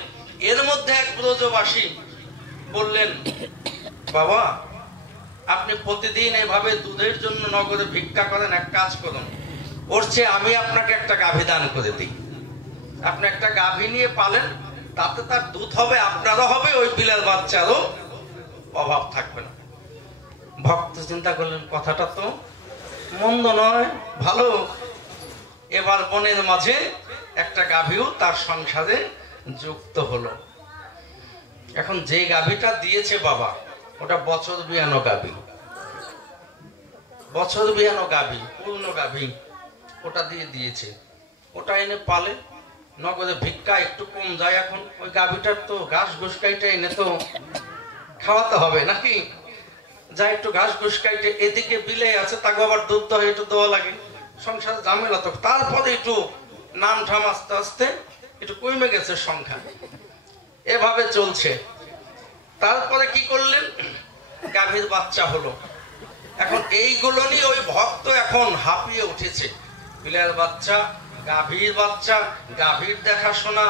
এর মধ্যে এক ব্রজবাসী বললেন, বাবা আপনি প্রতিদিন এভাবে দুধের জন্য নগরে ভিক্ষা করেন, এক কাজ করুন, ওর চেয়ে আমি আপনাকে একটা গাভী দান করে দিই। আপনি একটা গাভী নিয়ে পালেন, তাতে তার দুধ হবে, আপনারও হবে, ওই বিলের বাচ্চারও অভাব থাকবে না। ভক্ত চিন্তা করলেন, কথাটা তো মন্দ নয়, ভালো। এবার বনের মাঝে একটা গাভীও তার সংসারে যুক্ত হলো। এখন যে গাভীটা দিয়েছে বাবা, ওটা বছর বিয়ানো গাভী, পূর্ণ গাভী, ওটা দিয়েছে। ওটা এনে পালে, নগরে ভিক্ষা একটু কম যায়। এখন ওই গাভীটার তো ঘাস ঘুষ কাইটে এনে তো খাওয়াতে হবে নাকি? যা একটু ঘাস ঘুষ কাইটে, এদিকে বিলে আছে, তাকে আবার দুধ দহ একটু দেওয়া লাগে, সংসার ঝামেলা তো। তারপরে একটু নাম ঠাম আস্তে আস্তে একটু কমে গেছে সংখ্যা, এভাবে চলছে। তারপরে কি করলেন, গাভীর বাচ্চা হলো। এখন এইগুলো নিয়ে ওই ভক্ত এখন হাঁপিয়ে উঠেছে। পিলার বাচ্চা, গাভীর বাচ্চা, গাভীর দেখাশোনা,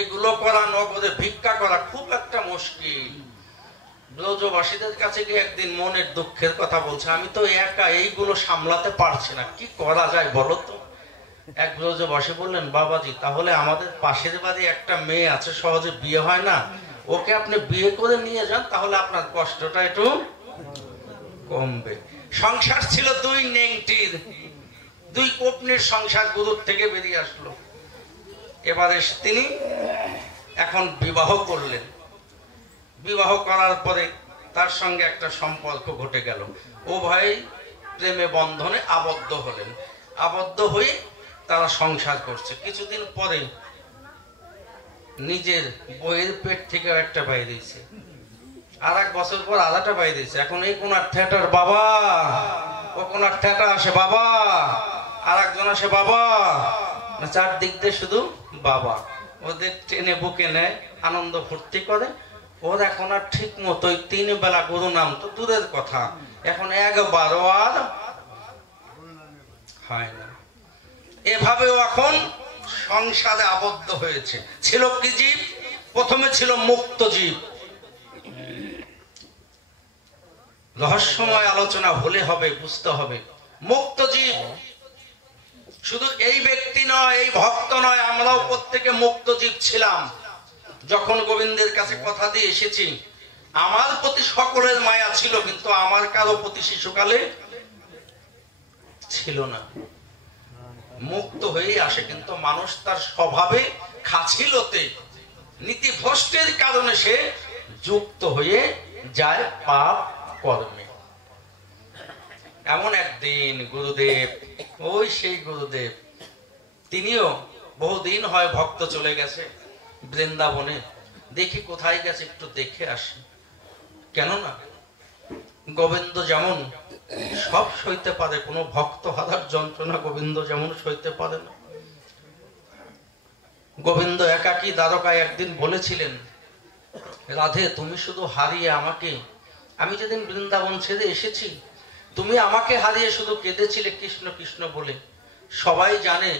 এগুলো করা, নগদে ভিক্ষা করা খুব একটা মুশকিল। ব্রজবাসীদের কাছে গিয়ে একদিন মনের দুঃখের কথা বলছে, আমি তো একা এইগুলো সামলাতে পারছি না, কি করা যায় বলো তো। এক ব্রজবাসী বললেন, বাবাজি তাহলে আমাদের পাশের বাড়ি একটা মেয়ে আছে, সহজে বিয়ে হয় না, ওকে আপনি বিয়ে করে নিয়ে যান, তাহলে আপনার কষ্টটা একটু কমবে। সংসার ছিল দুই নেংটির, দুই কোপনির সংসার গুরুর থেকে বেরিয়ে আসলো। এবারে তিনি এখন বিবাহ করলেন। বিবাহ করার পরে তার সঙ্গে একটা সম্পর্ক ঘটে গেল। ও ভাই প্রেমে বন্ধনে আবদ্ধ হলেন। আবদ্ধ হয়ে তারা সংসার করছে। কিছুদিন পরে নিজের বইয়ের পেট থেকে একটা বাইরেছে, আর এক বছর পর আলাদা বাইরেছে। এখন এই কোনার থিয়েটার বাবা, ও কোনার থিয়েটার আসে বাবা, আর একজন আসে বাবা, চারদিক দিয়ে শুধু বাবা। ওদের টেনে বুকে নেয়, আনন্দ ফুর্তি করে। ওর এখন আর ঠিক মতোই 3 বেলা গরু নাম তো দূরের কথা, এখন একবারও আর হয় না। এভাবেও এখন সংসারে আবদ্ধ হয়েছে। ছিল কি জীব? প্রথমে ছিল মুক্ত জীব। রহস্যময় আলোচনা হলে হবে, বুঝতে হবে। মুক্ত জীব শুধু এই ব্যক্তি নয়, এই ভক্ত নয়, আমরাও প্রত্যেকে মুক্ত জীব ছিলাম। যখন গোবিন্দের কাছে কথা দিয়ে এসেছি, আমার প্রতি সকলের মায়া ছিল, কিন্তু আমার কারো প্রতি শিশুকালে ছিল না। মুক্ত হয়ে আসে, কিন্তু মানুষ তার স্বভাবে খাছিলতে নীতিভ্রষ্টের কারণে সে যুক্ত হয়ে যায় পাপ কর্মে। এমন একদিন গুরুদেব, ওই সেই গুরুদেব, তিনিও বহুদিন হয় ভক্ত চলে গেছে বৃন্দাবনে। দেখি কোথায় গেছে, একটু দেখে আসি। কেননা গোবিন্দ যেমন সব সইতে পারে, কোনো ভক্ত হারার যন্ত্রণা গোবিন্দ যেমন সইতে পারে না। গোবিন্দ একাকী দ্বারকায় একদিন বলেছিলেন, রাধে তুমি শুধু হারিয়ে আমাকে, আমি যেদিন বৃন্দাবন ছেড়ে এসেছি তুমি আমাকে হারিয়ে শুধু কেঁদেছিলে কৃষ্ণ কৃষ্ণ বলে। সবাই জানে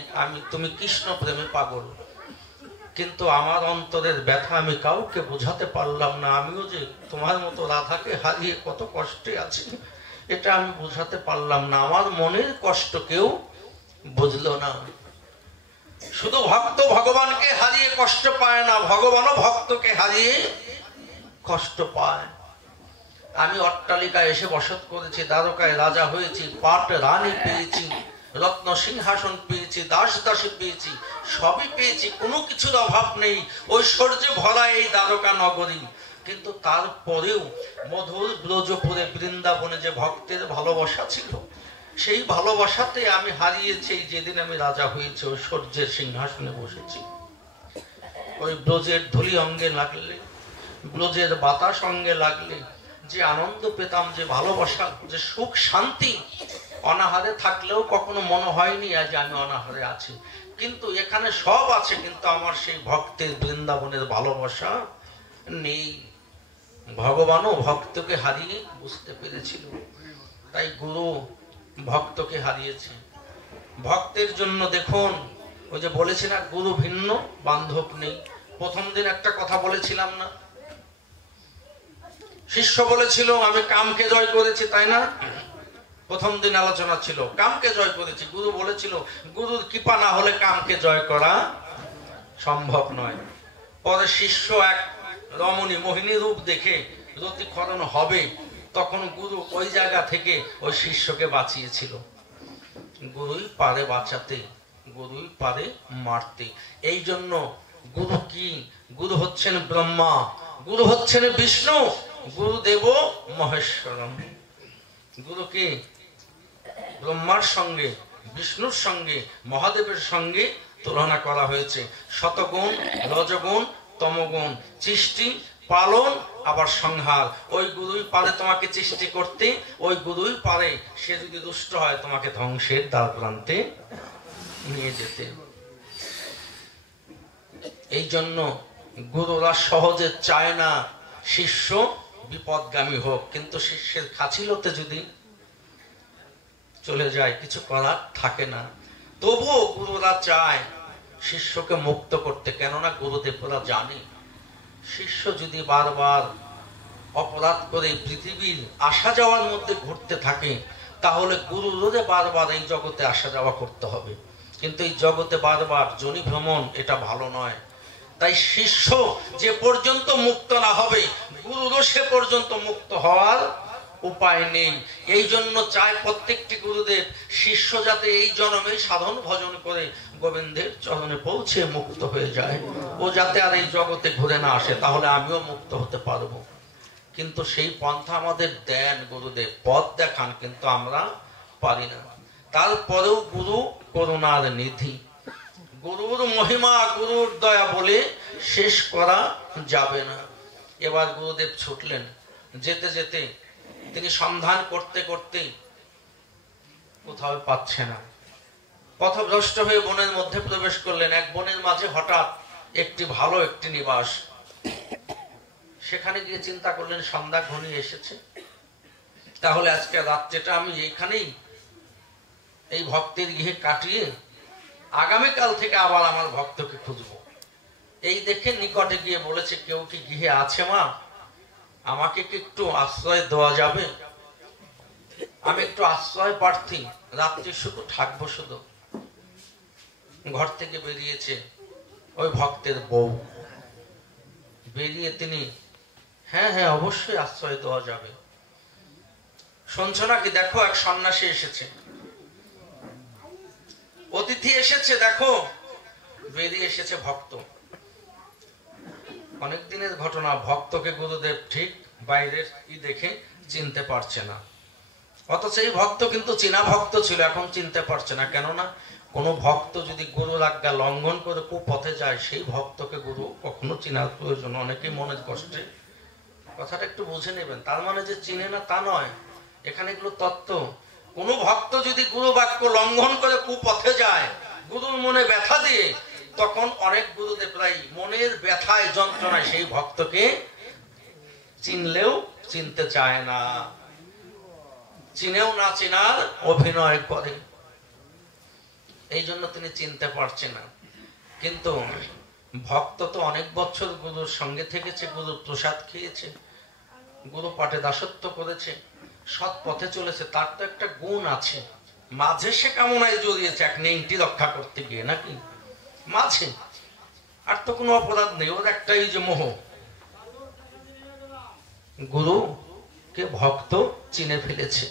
তুমি কৃষ্ণ প্রেমে পাগল, কিন্তু আমার অন্তরের ব্যথা আমি কাউকে বোঝাতে পারলাম না। আমিও যে তোমার মতো রাধাকে হারিয়ে কত কষ্টে আছি, এটা আমি বোঝাতে পারলাম না। আমার মনের কষ্ট কেউ বুঝলো না। শুধু ভক্ত ভগবানকে হারিয়ে কষ্ট পায় না, ভগবানও ভক্তকে হারিয়ে কষ্ট পায়। আমি অট্টালিকায় এসে বসত করেছি, দ্বারকায় রাজা হয়েছি, পাট রানী পেয়েছি, রত্ন সিংহাসন পেয়েছি, দাস দাসী পেয়েছি, সবই পেয়েছি, কোনো কিছুর অভাব নেই, ঐশ্বর্যে ভরা এই দ্বারকা নগরী। কিন্তু তারপরেও মধুর ব্রজপুরে বৃন্দাবনে যে ভক্তের ভালোবাসা ছিল, সেই ভালোবাসাতে আমি হারিয়েছি। যেদিন আমি রাজা হয়েছি, ঐশ্বর্যের সিংহাসনে বসেছি, ওই ব্রজের ধুলি অঙ্গে লাগলে, ব্রজের বাতাস অঙ্গে লাগলে যে আনন্দ পেতাম, যে ভালোবাসা, যে সুখ শান্তি, অনাহারে থাকলেও কখনো মনে হয়নি আজ আমি অনাহারে আছি। কিন্তু এখানে সব আছে, কিন্তু আমার সেই ভক্তের বৃন্দাবনের ভালোবাসা নেই। ভগবানও ভক্তকে হারিয়ে বুঝতে পেরেছিল, তাই গুরু ভক্তকে হারিয়েছে। ভক্তের জন্য দেখুন, ওই যে বলেছি না, গুরু ভিন্ন বান্ধব নেই। প্রথম দিন একটা কথা বলেছিলাম না, শিষ্য বলেছিল আমি কামকে জয় করেছি, তাই না? প্রথম দিন আলোচনা ছিল কামকে জয় করেছি। গুরু বলেছিল গুরুর কৃপা না হলে কামকে জয় করা সম্ভব নয়। পরে শিষ্য এক রমণী মোহিনী রূপ দেখে রতিক্ষরণ হবে, তখন গুরু ওই জায়গা থেকে ওই শিষ্যকে বাঁচিয়েছিল। গুরুই পারে বাঁচাতে, গুরুই পারে মারতে। এই জন্য গুরু কি? গুরু হচ্ছেন ব্রহ্মা, গুরু হচ্ছেন বিষ্ণু, গুরুদেব মহেশ্বরম। গুরুকে ব্রহ্মার সঙ্গে, বিষ্ণুর সঙ্গে, মহাদেবের সঙ্গে তুলনা করা হয়েছে। শতগুণ, রজগুণ, তমগুণ, সৃষ্টি, পালন, আবার সংহার। ওই গুরুই পারে তোমাকে সৃষ্টি করতে, ওই গুরুই পারে সে যদি দুষ্ট হয় তোমাকে ধ্বংসের দ্বার প্রান্তে নিয়ে যেতে। এই জন্য গুরুরা সহজে চায় না শিষ্য বিপদগামী হোক, কিন্তু শিষ্যের খাছিলতে যদি চলে যায় কিছু করার থাকে না। তবুও গুরুরা চায় শিষ্যকে মুক্ত করতে, কেননা গুরুদেবরা জানে শিষ্য যদি বারবার অপরাধ করে পৃথিবীর আসা যাওয়ার মধ্যে ঘুরতে থাকে তাহলে গুরুরে বারবার এই জগতে আসা যাওয়া করতে হবে, কিন্তু এই জগতে বারবার জনি ভ্রমণ এটা ভালো নয়। তাই শিষ্য যে পর্যন্ত মুক্ত না হবে গুরুরও সে পর্যন্ত মুক্ত হওয়ার উপায় নেই। এই জন্য চায় প্রত্যেকটি গুরুদেব শিষ্য যাতে এই জন্মে সাধন ভজন করে গোবিন্দের চরণে পৌঁছে মুক্ত হয়ে যায়, ও যাতে আর এই জগতে ঘুরে না আসে, তাহলে আমিও মুক্ত হতে পারবো। কিন্তু সেই পন্থা আমাদের দেন গুরুদেব, পথ দেখান, কিন্তু আমরা পারি না। তারপরেও গুরু করুণার নিধি, গুরুর মহিমা গুরুর দয়া বলে শেষ করা যাবে না। এবার গুরুদেব ছুটলেন, যেতে যেতে তিনি সন্ধান করতে করতে কোথাও পাচ্ছে না, পথভ্রষ্ট হয়ে বনের মধ্যে প্রবেশ করলেন। এক বনের মাঝে হঠাৎ একটি ভালো একটি নিবাস, সেখানে গিয়ে চিন্তা করলেন সন্ধ্যা ঘনিয়ে এসেছে, তাহলে আজকে রাত্রেটা আমি এইখানেই এই ভক্তের গৃহে কাটিয়ে আগামীকাল থেকে আবার আমার ভক্তকে খুঁজবো। এই দেখে নিকটে গিয়ে বলেছে, কেউ কি গৃহে আছে মা? আমাকে কি একটু আশ্রয় দেওয়া যাবে? আমি একটু আশ্রয় প্রার্থী, রাত্রি শুধু থাকবো। শুধু ঘর থেকে বেরিয়েছে ওই ভক্তের বউ, বেরিয়ে তিনি, হ্যাঁ হ্যাঁ অবশ্যই আশ্রয় দেওয়া যাবে। শুনছো নাকি? দেখো এক সন্ন্যাসী এসেছে, অতিথি এসেছে, দেখো। বেরিয়ে এসেছে ভক্ত। অনেক দিনের ঘটনা, ভক্তকে গুরুদেব ঠিক বাইরের দেখে চিনতে পারছে না, অথচ এই ভক্ত কিন্তু চীনা ভক্ত ছিল, এখন চিনতে পারছে না। কেননা কোনো ভক্ত যদি গুরুর আজ্ঞা লঙ্ঘন করে কুপথে যায়, সেই ভক্তকে গুরু কখনো চিনার প্রয়োজন। অনেকেই মনের কষ্টে কথাটা একটু বুঝে নেবেন, তার মানে যে চিনে না তা নয়, এখানে এগুলো তত্ত্ব। কোনো ভক্ত যদি গুরু বাক্য লঙ্ঘন করে কুপথে যায়, গুরুর মনে ব্যথা দিয়ে, তখন অনেক গুরুদেব প্রায় মনের ব্যথায় যন্ত্রণায় সেই ভক্তকে চিনলেও চিনতে চায় না, চিনেও না চিনার অভিনয় করে। এই জন্য তিনি চিনতে পারছে না। কিন্তু ভক্ত তো অনেক বছর গুরুর সঙ্গে থেকেছে, গুরুর প্রসাদ খেয়েছে, গুরু পাঠে দাসত্ব করেছে, সৎ পথে চলেছে, তার তো একটা গুণ আছে। মাঝে সে কামনায় জড়িয়েছে এক নেংটি রক্ষা করতে গিয়ে, নাকি মাঝে আর তো কোনো অপরাধ নেই, ওর একটাই যে মোহ। গুরু কে ভক্ত চিনে ফেলেছে,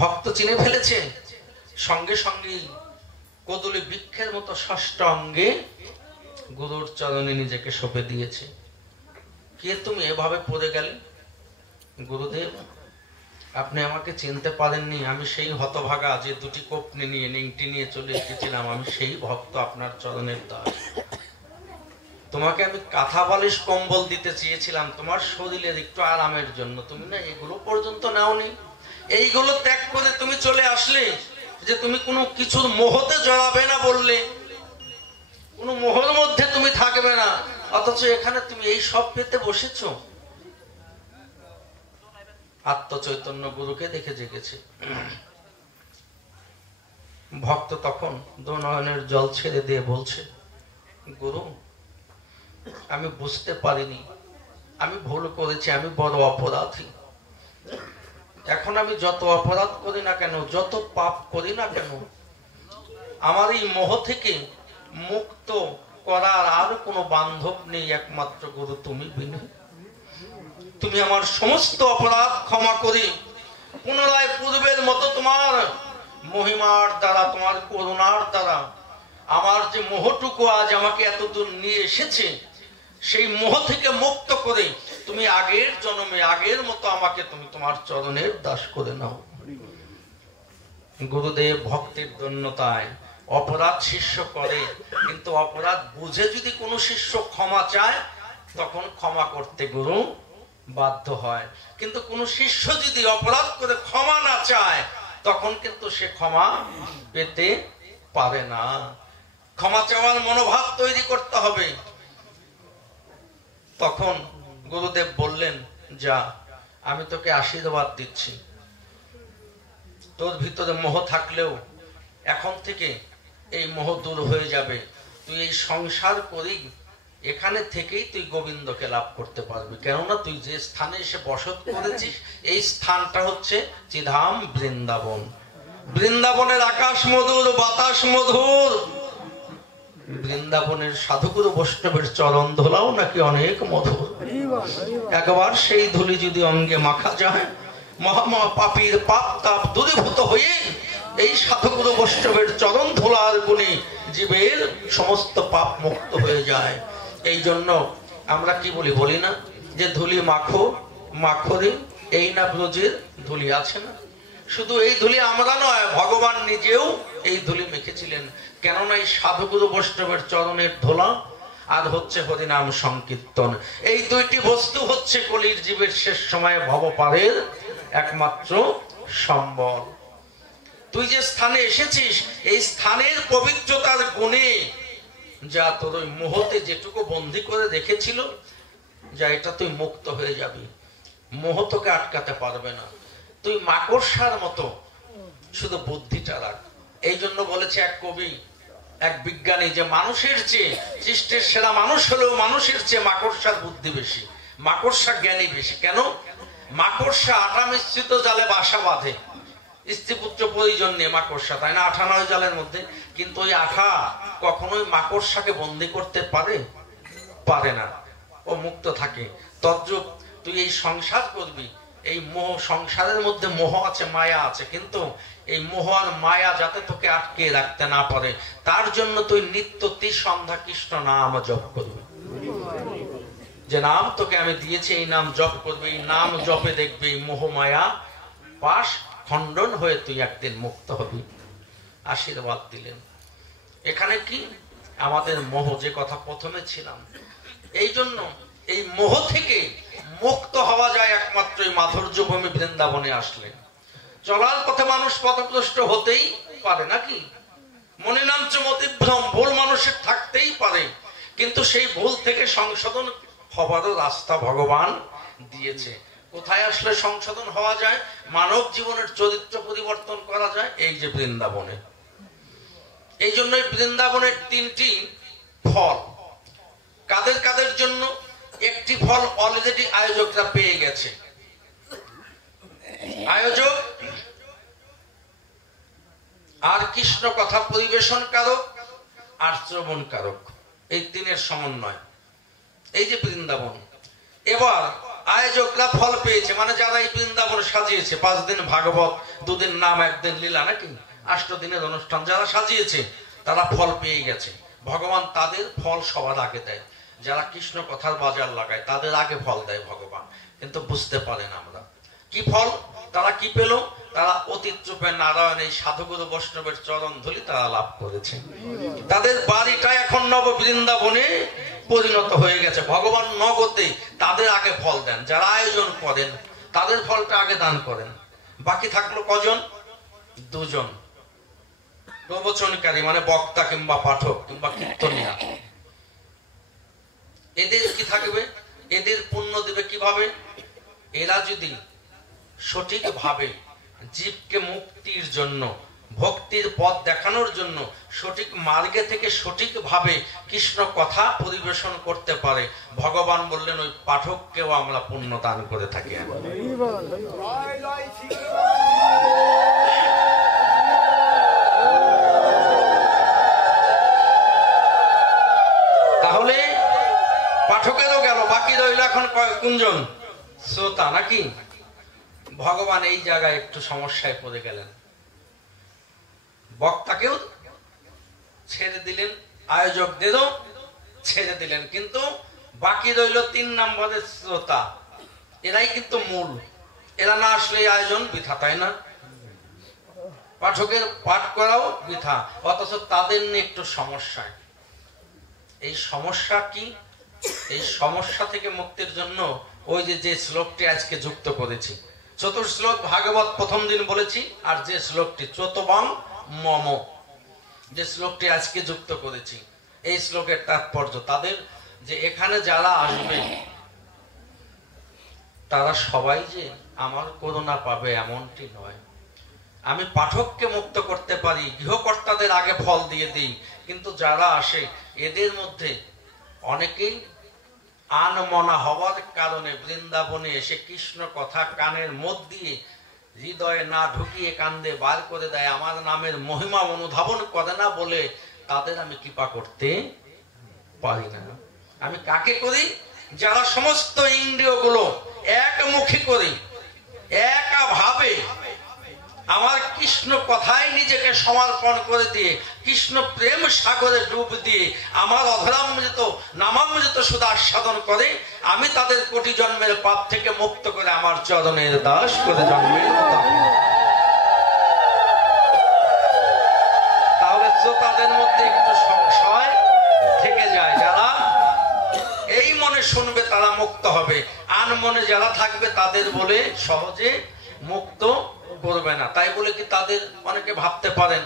ভক্ত চিনে ফেলেছে, সঙ্গে সঙ্গে কদলী বৃক্ষের মতো ষষ্ঠ অঙ্গে গুরুর চরণে নিজেকে সঁপে দিয়েছে। কে তুমি এভাবে পড়ে গেলে? গুরুদেব, আপনি আমাকে চিনতে পারেননি, আমি সেই হতভাগা যে দুটি কোপনি নিয়ে নেংটি নিয়ে চলে এসেছিলাম, আমি সেই ভক্ত, আপনার চরণের দাস। তোমাকে আমি কাঁথা বালিশ কম্বল দিতে চেয়েছিলাম তোমার শরীরের একটু আরামের জন্য, তুমি না এগুলো পর্যন্ত নাওনি। এইগুলো ত্যাগ করে তুমি চলে আসলে, যে তুমি কোনো কিছুর মোহতে জড়াবে না বললে, কোনো মোহর মধ্যে তুমি থাকবে না, অথচ এখানে তুমি এই সব পেতে বসেছো। আত্মচৈতন্য গুরুকে দেখে জেগেছে। ভক্ত তখন দুনয়নের জল ছেড়ে দিয়ে বলছে, গুরু আমি বুঝতে পারিনি, আমি ভুল করেছি, আমি বড় অপরাধী। এখন আমি যত অপরাধ করি না কেন, যত পাপ করি না কেন, আমার এই মোহ থেকে মুক্ত করার আর কোনো বান্ধব নেই, একমাত্র গুরু তুমি বিনা। তুমি আমার সমস্ত অপরাধ ক্ষমা করি, পুনরায় পূর্বের মতো তোমার মহিমার দ্বারা, তোমার করুণার দ্বারা আমার যে মোহটুকু আজ আমাকে এতদূর নিয়ে এসেছে, সেই মোহ থেকে মুক্ত করে তুমি আগের জন্মে আগের মতো আমাকে তুমি তোমার চরণের দাস করে নাও। গুরুদেব ভক্তের ধন্যতায় অপরাধ শিষ্য করে, কিন্তু অপরাধ বুঝে যদি কোনো শিষ্য ক্ষমা চায়, তখন ক্ষমা করতে গুরু বাধ্য হয়। কিন্তু কোনো শিষ্য যদি অপরাধ করে ক্ষমা না চায়, তখন কিন্তু সে ক্ষমা পেতে পারে না। ক্ষমা চাওয়ার মনোভাব তৈরি করতে হবে। তখন গুরুদেব বললেন, যা, আমি তোকে আশীর্বাদ দিচ্ছি, তোর ভিতরে মোহ থাকলেও এখন থেকে এই মোহ দূর হয়ে যাবে। তুই এই সংসার করি এখানে থেকেই তুই গোবিন্দকে লাভ করতে পারবি। কেননা তুই যে স্থানে এসে বসত করেছিস এই স্থানটা হচ্ছে চিধাম বৃন্দাবন। বৃন্দাবনের আকাশ মধুর, বাতাস মধুর। বৃন্দাবনের সাধুগুরু বৈষ্ণবের চরণ ধোলাও নাকি অনেক মধুর। একবার সেই ধুলি যদি অঙ্গে মাখা যায়, মহামহা পাপীর পাপ তাপ দূরীভূত হয়ে এই সাধুগুরু বৈষ্ণবের চরণ ধোলার গুণে জীবের সমস্ত পাপ মুক্ত হয়ে যায়। এই জন্য আমরা কি বলি, বলি না যে ধুলি মাখো মাখরে, এই না ব্রজের ধুলি আছে না। শুধু এই ধুলি আমরা নয়, ভগবান নিজেও এই ধুলি মেখেছিলেন। কেননা এই সাধুগুরু বৈষ্ণবের চরণের ধোলা আর হচ্ছে হরিনাম সংকীর্তন। এই দুইটি বস্তু হচ্ছে কলির জীবের শেষ সময়ে ভবপারের একমাত্র সম্বল। তুই যে স্থানে এসেছিস এই স্থানের পবিত্রতার গুণে যা তোর ওই মোহতে যেটুকু বন্দি করে রেখেছিল, যা এটা তুই মুক্ত হয়ে যাবি। মোহ তোকে আটকাতে পারবে না। তুই মাকড়সার মতো শুধু বুদ্ধিটা রাখ। এই জন্য বলেছে এক কবি, এক বিজ্ঞানী, যে মানুষের চেয়ে সৃষ্টির সেরা মানুষ হলেও মানুষের চেয়ে মাকড়সার বুদ্ধি বেশি, মাকড়সা জ্ঞানী বেশি। কেন? মাকড়সা আটা মিশ্রিত জালে বাসা বাঁধে, স্ত্রী পুত্র পরিজন নিয়ে মাকড়সা, তাই না? 98 জালের মধ্যে। কিন্তু ওই আঠা কখনোই মাকড়সাকে বন্দি করতে পারে না, ও মুক্ত থাকে। তদ্রূপ তুই এই সংসার করবি, এই মোহ, সংসারের মধ্যে মোহ আছে, মায়া আছে, কিন্তু এই মোহ আর মায়া যাতে তোকে আটকে রাখতে না পারে তার জন্য তুই নিত্য সন্ধ্যা কৃষ্ণ নাম জপ করবি। যে নাম তোকে আমি দিয়েছি এই নাম জপ করবি। এই নাম জপে দেখবি মোহ মায়া পাশ খণ্ডন হয়ে তুই একদিন মুক্ত হবি। আশীর্বাদ দিলেন। এখানে কি আমাদের মোহ, যে কথা প্রথমে ছিলাম, এই জন্য এই মোহ থেকে মুক্ত হওয়া যায় একমাত্র এই মাধুর্য ভূমি বৃন্দাবনে আসলে। চলার পথে মানুষ পথভ্রষ্ট হতেই পারে নাকি? মনে নামছে মতিভ্রম, ভুল মানুষের থাকতেই পারে, কিন্তু সেই ভুল থেকে সংশোধন হবারও রাস্তা ভগবান দিয়েছে। কোথায় আসলে সংশোধন হওয়া যায়, মানব জীবনের চরিত্র পরিবর্তন করা যায়? এই যে বৃন্দাবনে। এই জন্যই বৃন্দাবনের 3টি ফল। কাদের কাদের জন্য? একটি ফল অলরেডি আয়োজকরা পেয়ে গেছে। আয়োজক আর কৃষ্ণ কথা পরিবেশন কারক আর শ্রবণ কারক, এই 3-এর সমন্বয় এই যে বৃন্দাবন। এবার আয়োজকরা ফল পেয়েছে, মানে যারা এই বৃন্দাবন সাজিয়েছে, 5 দিন ভাগবত, 2 দিন নাম, 1 দিন লীলা, নাকি 8 দিনের অনুষ্ঠান যারা সাজিয়েছে তারা ফল পেয়ে গেছে। ভগবান তাদের ফল সবার আগে দেয়। যারা কৃষ্ণ কথার বাজার লাগায় তাদের আগে ফল দেয় ভগবান, কিন্তু বুঝতে পারে না আমরা কি ফল। তারা কি পেল? তারা অতীত রূপে নারায়ণ এই সাধুগুরু বৈষ্ণবের চরণ ধুলি তারা লাভ করেছে। তাদের বাড়িটা এখন নব বৃন্দাবনে পরিণত হয়ে গেছে। ভগবান নগদে তাদের আগে ফল দেন। যারা আয়োজন করেন তাদের ফলটা আগে দান করেন। বাকি থাকলো কজন? 2 জন প্রবচনকারী, মানে বক্তা কিংবা পাঠক কিংবা কীর্তনিয়া। এদের কি থাকবে? এদের পুণ্য দেবে কিভাবে? এরা যদি সঠিকভাবে জীবকে মুক্তির জন্য, ভক্তির পথ দেখানোর জন্য সঠিক মার্গে থেকে সঠিকভাবে কৃষ্ণ কথা পরিবেশন করতে পারে, ভগবান বললেন ওই পাঠককেও আমরা পুণ্য দান করে থাকি। তাহলে পাঠকেরও গেল, বাকি রইল এখন কোনজন? শ্রোতা, নাকি? ভগবান এই জায়গায় একটু সমস্যায় পড়ে গেলেন। বক্তাকেও ছেড়ে দিলেন, আয়োজকদেরও ছেড়ে দিলেন, কিন্তু বাকি রইল 3 নম্বরের শ্রোতা। এরাই কিন্তু মূল। এরা না আসলে আয়োজন বৃথা, তাই না? পাঠকের পাঠ করাও বৃথা, অথচ তাদের নিয়ে একটু সমস্যায়। এই সমস্যা কি? এই সমস্যা থেকে মুক্তির জন্য ওই যে শ্লোকটি আজকে যুক্ত করেছি, 4 শ্লোক ভাগবত প্রথম দিন বলেছি, আর যে শ্লোকটি চতুবং মম, যে শ্লোকটি আজকে যুক্ত করেছি, এই শ্লোকের তাৎপর্য তাদের যে এখানে যারা আসবে তারা সবাই যে আমার করুণা পাবে এমনটি নয়। আমি পাঠককে মুক্ত করতে পারি, গৃহকর্তাদের আগে ফল দিয়ে দিই, কিন্তু যারা আসে এদের মধ্যে অনেকেই আনমনা হওয়ার কারণে বৃন্দাবনে এসে কৃষ্ণ কথা কানের মধ্যে দিয়ে হৃদয়ে না ঢুকিয়ে কান্দে বার করে দেয়, আমার নামের মহিমা অনুধাবন করে না বলে তাদের আমি কৃপা করতে পারি না। আমি কাকে করি? যারা সমস্ত ইন্দ্রিয়গুলো একমুখী করি, একাভাবে আমার কৃষ্ণ কথায় নিজেকে সমর্পণ করে দিয়ে, কৃষ্ণ প্রেম সাগরে ডুব দিয়ে আমার অধরামৃত নামামৃত সুধা আস্বাদন করে, আমি তাদের কোটি জন্মের পাপ থেকে মুক্ত করে আমার চরণের দাস করে জন্মের। তাহলে শ্রোতাদের মধ্যে একটু সংশয় থেকে যায়, যারা এই মনে শুনবে তারা মুক্ত হবে, আন মনে যারা থাকবে তাদের বলে সহজে মুক্ত করবে না। তাই বলে কি তাদের অনেকে ভাবতে পারেন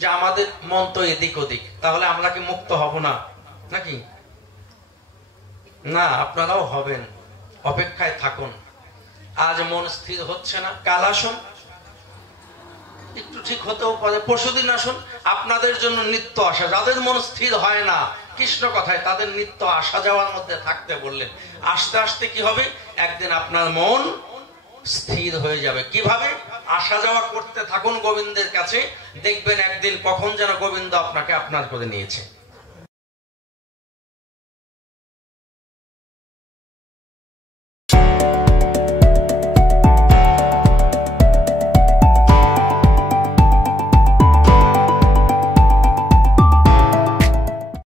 যে আমাদের মন তো এদিক ওদিক, তাহলে আমরা কি মুক্ত হব না নাকি? না, আপনারাও হবেন, অপেক্ষায় থাকুন। আজ মন স্থির হচ্ছে না, কাল আসুন, একটু ঠিক হতেও পারে, পরশুদিন আসুন। আপনাদের জন্য নিত্য আসা, যাদের মন স্থির হয় না কৃষ্ণ কথায়, তাদের নিত্য আসা যাওয়ার মধ্যে থাকতে বললেন। আস্তে আস্তে কি হবে? একদিন আপনার মন স্থির হয়ে যাবে। কিভাবে? আসা যাওয়া করতে থাকুন গোবিন্দের কাছে, দেখবেন একদিন কখন যেন গোবিন্দ আপনাকে আপনার করে নিয়েছে।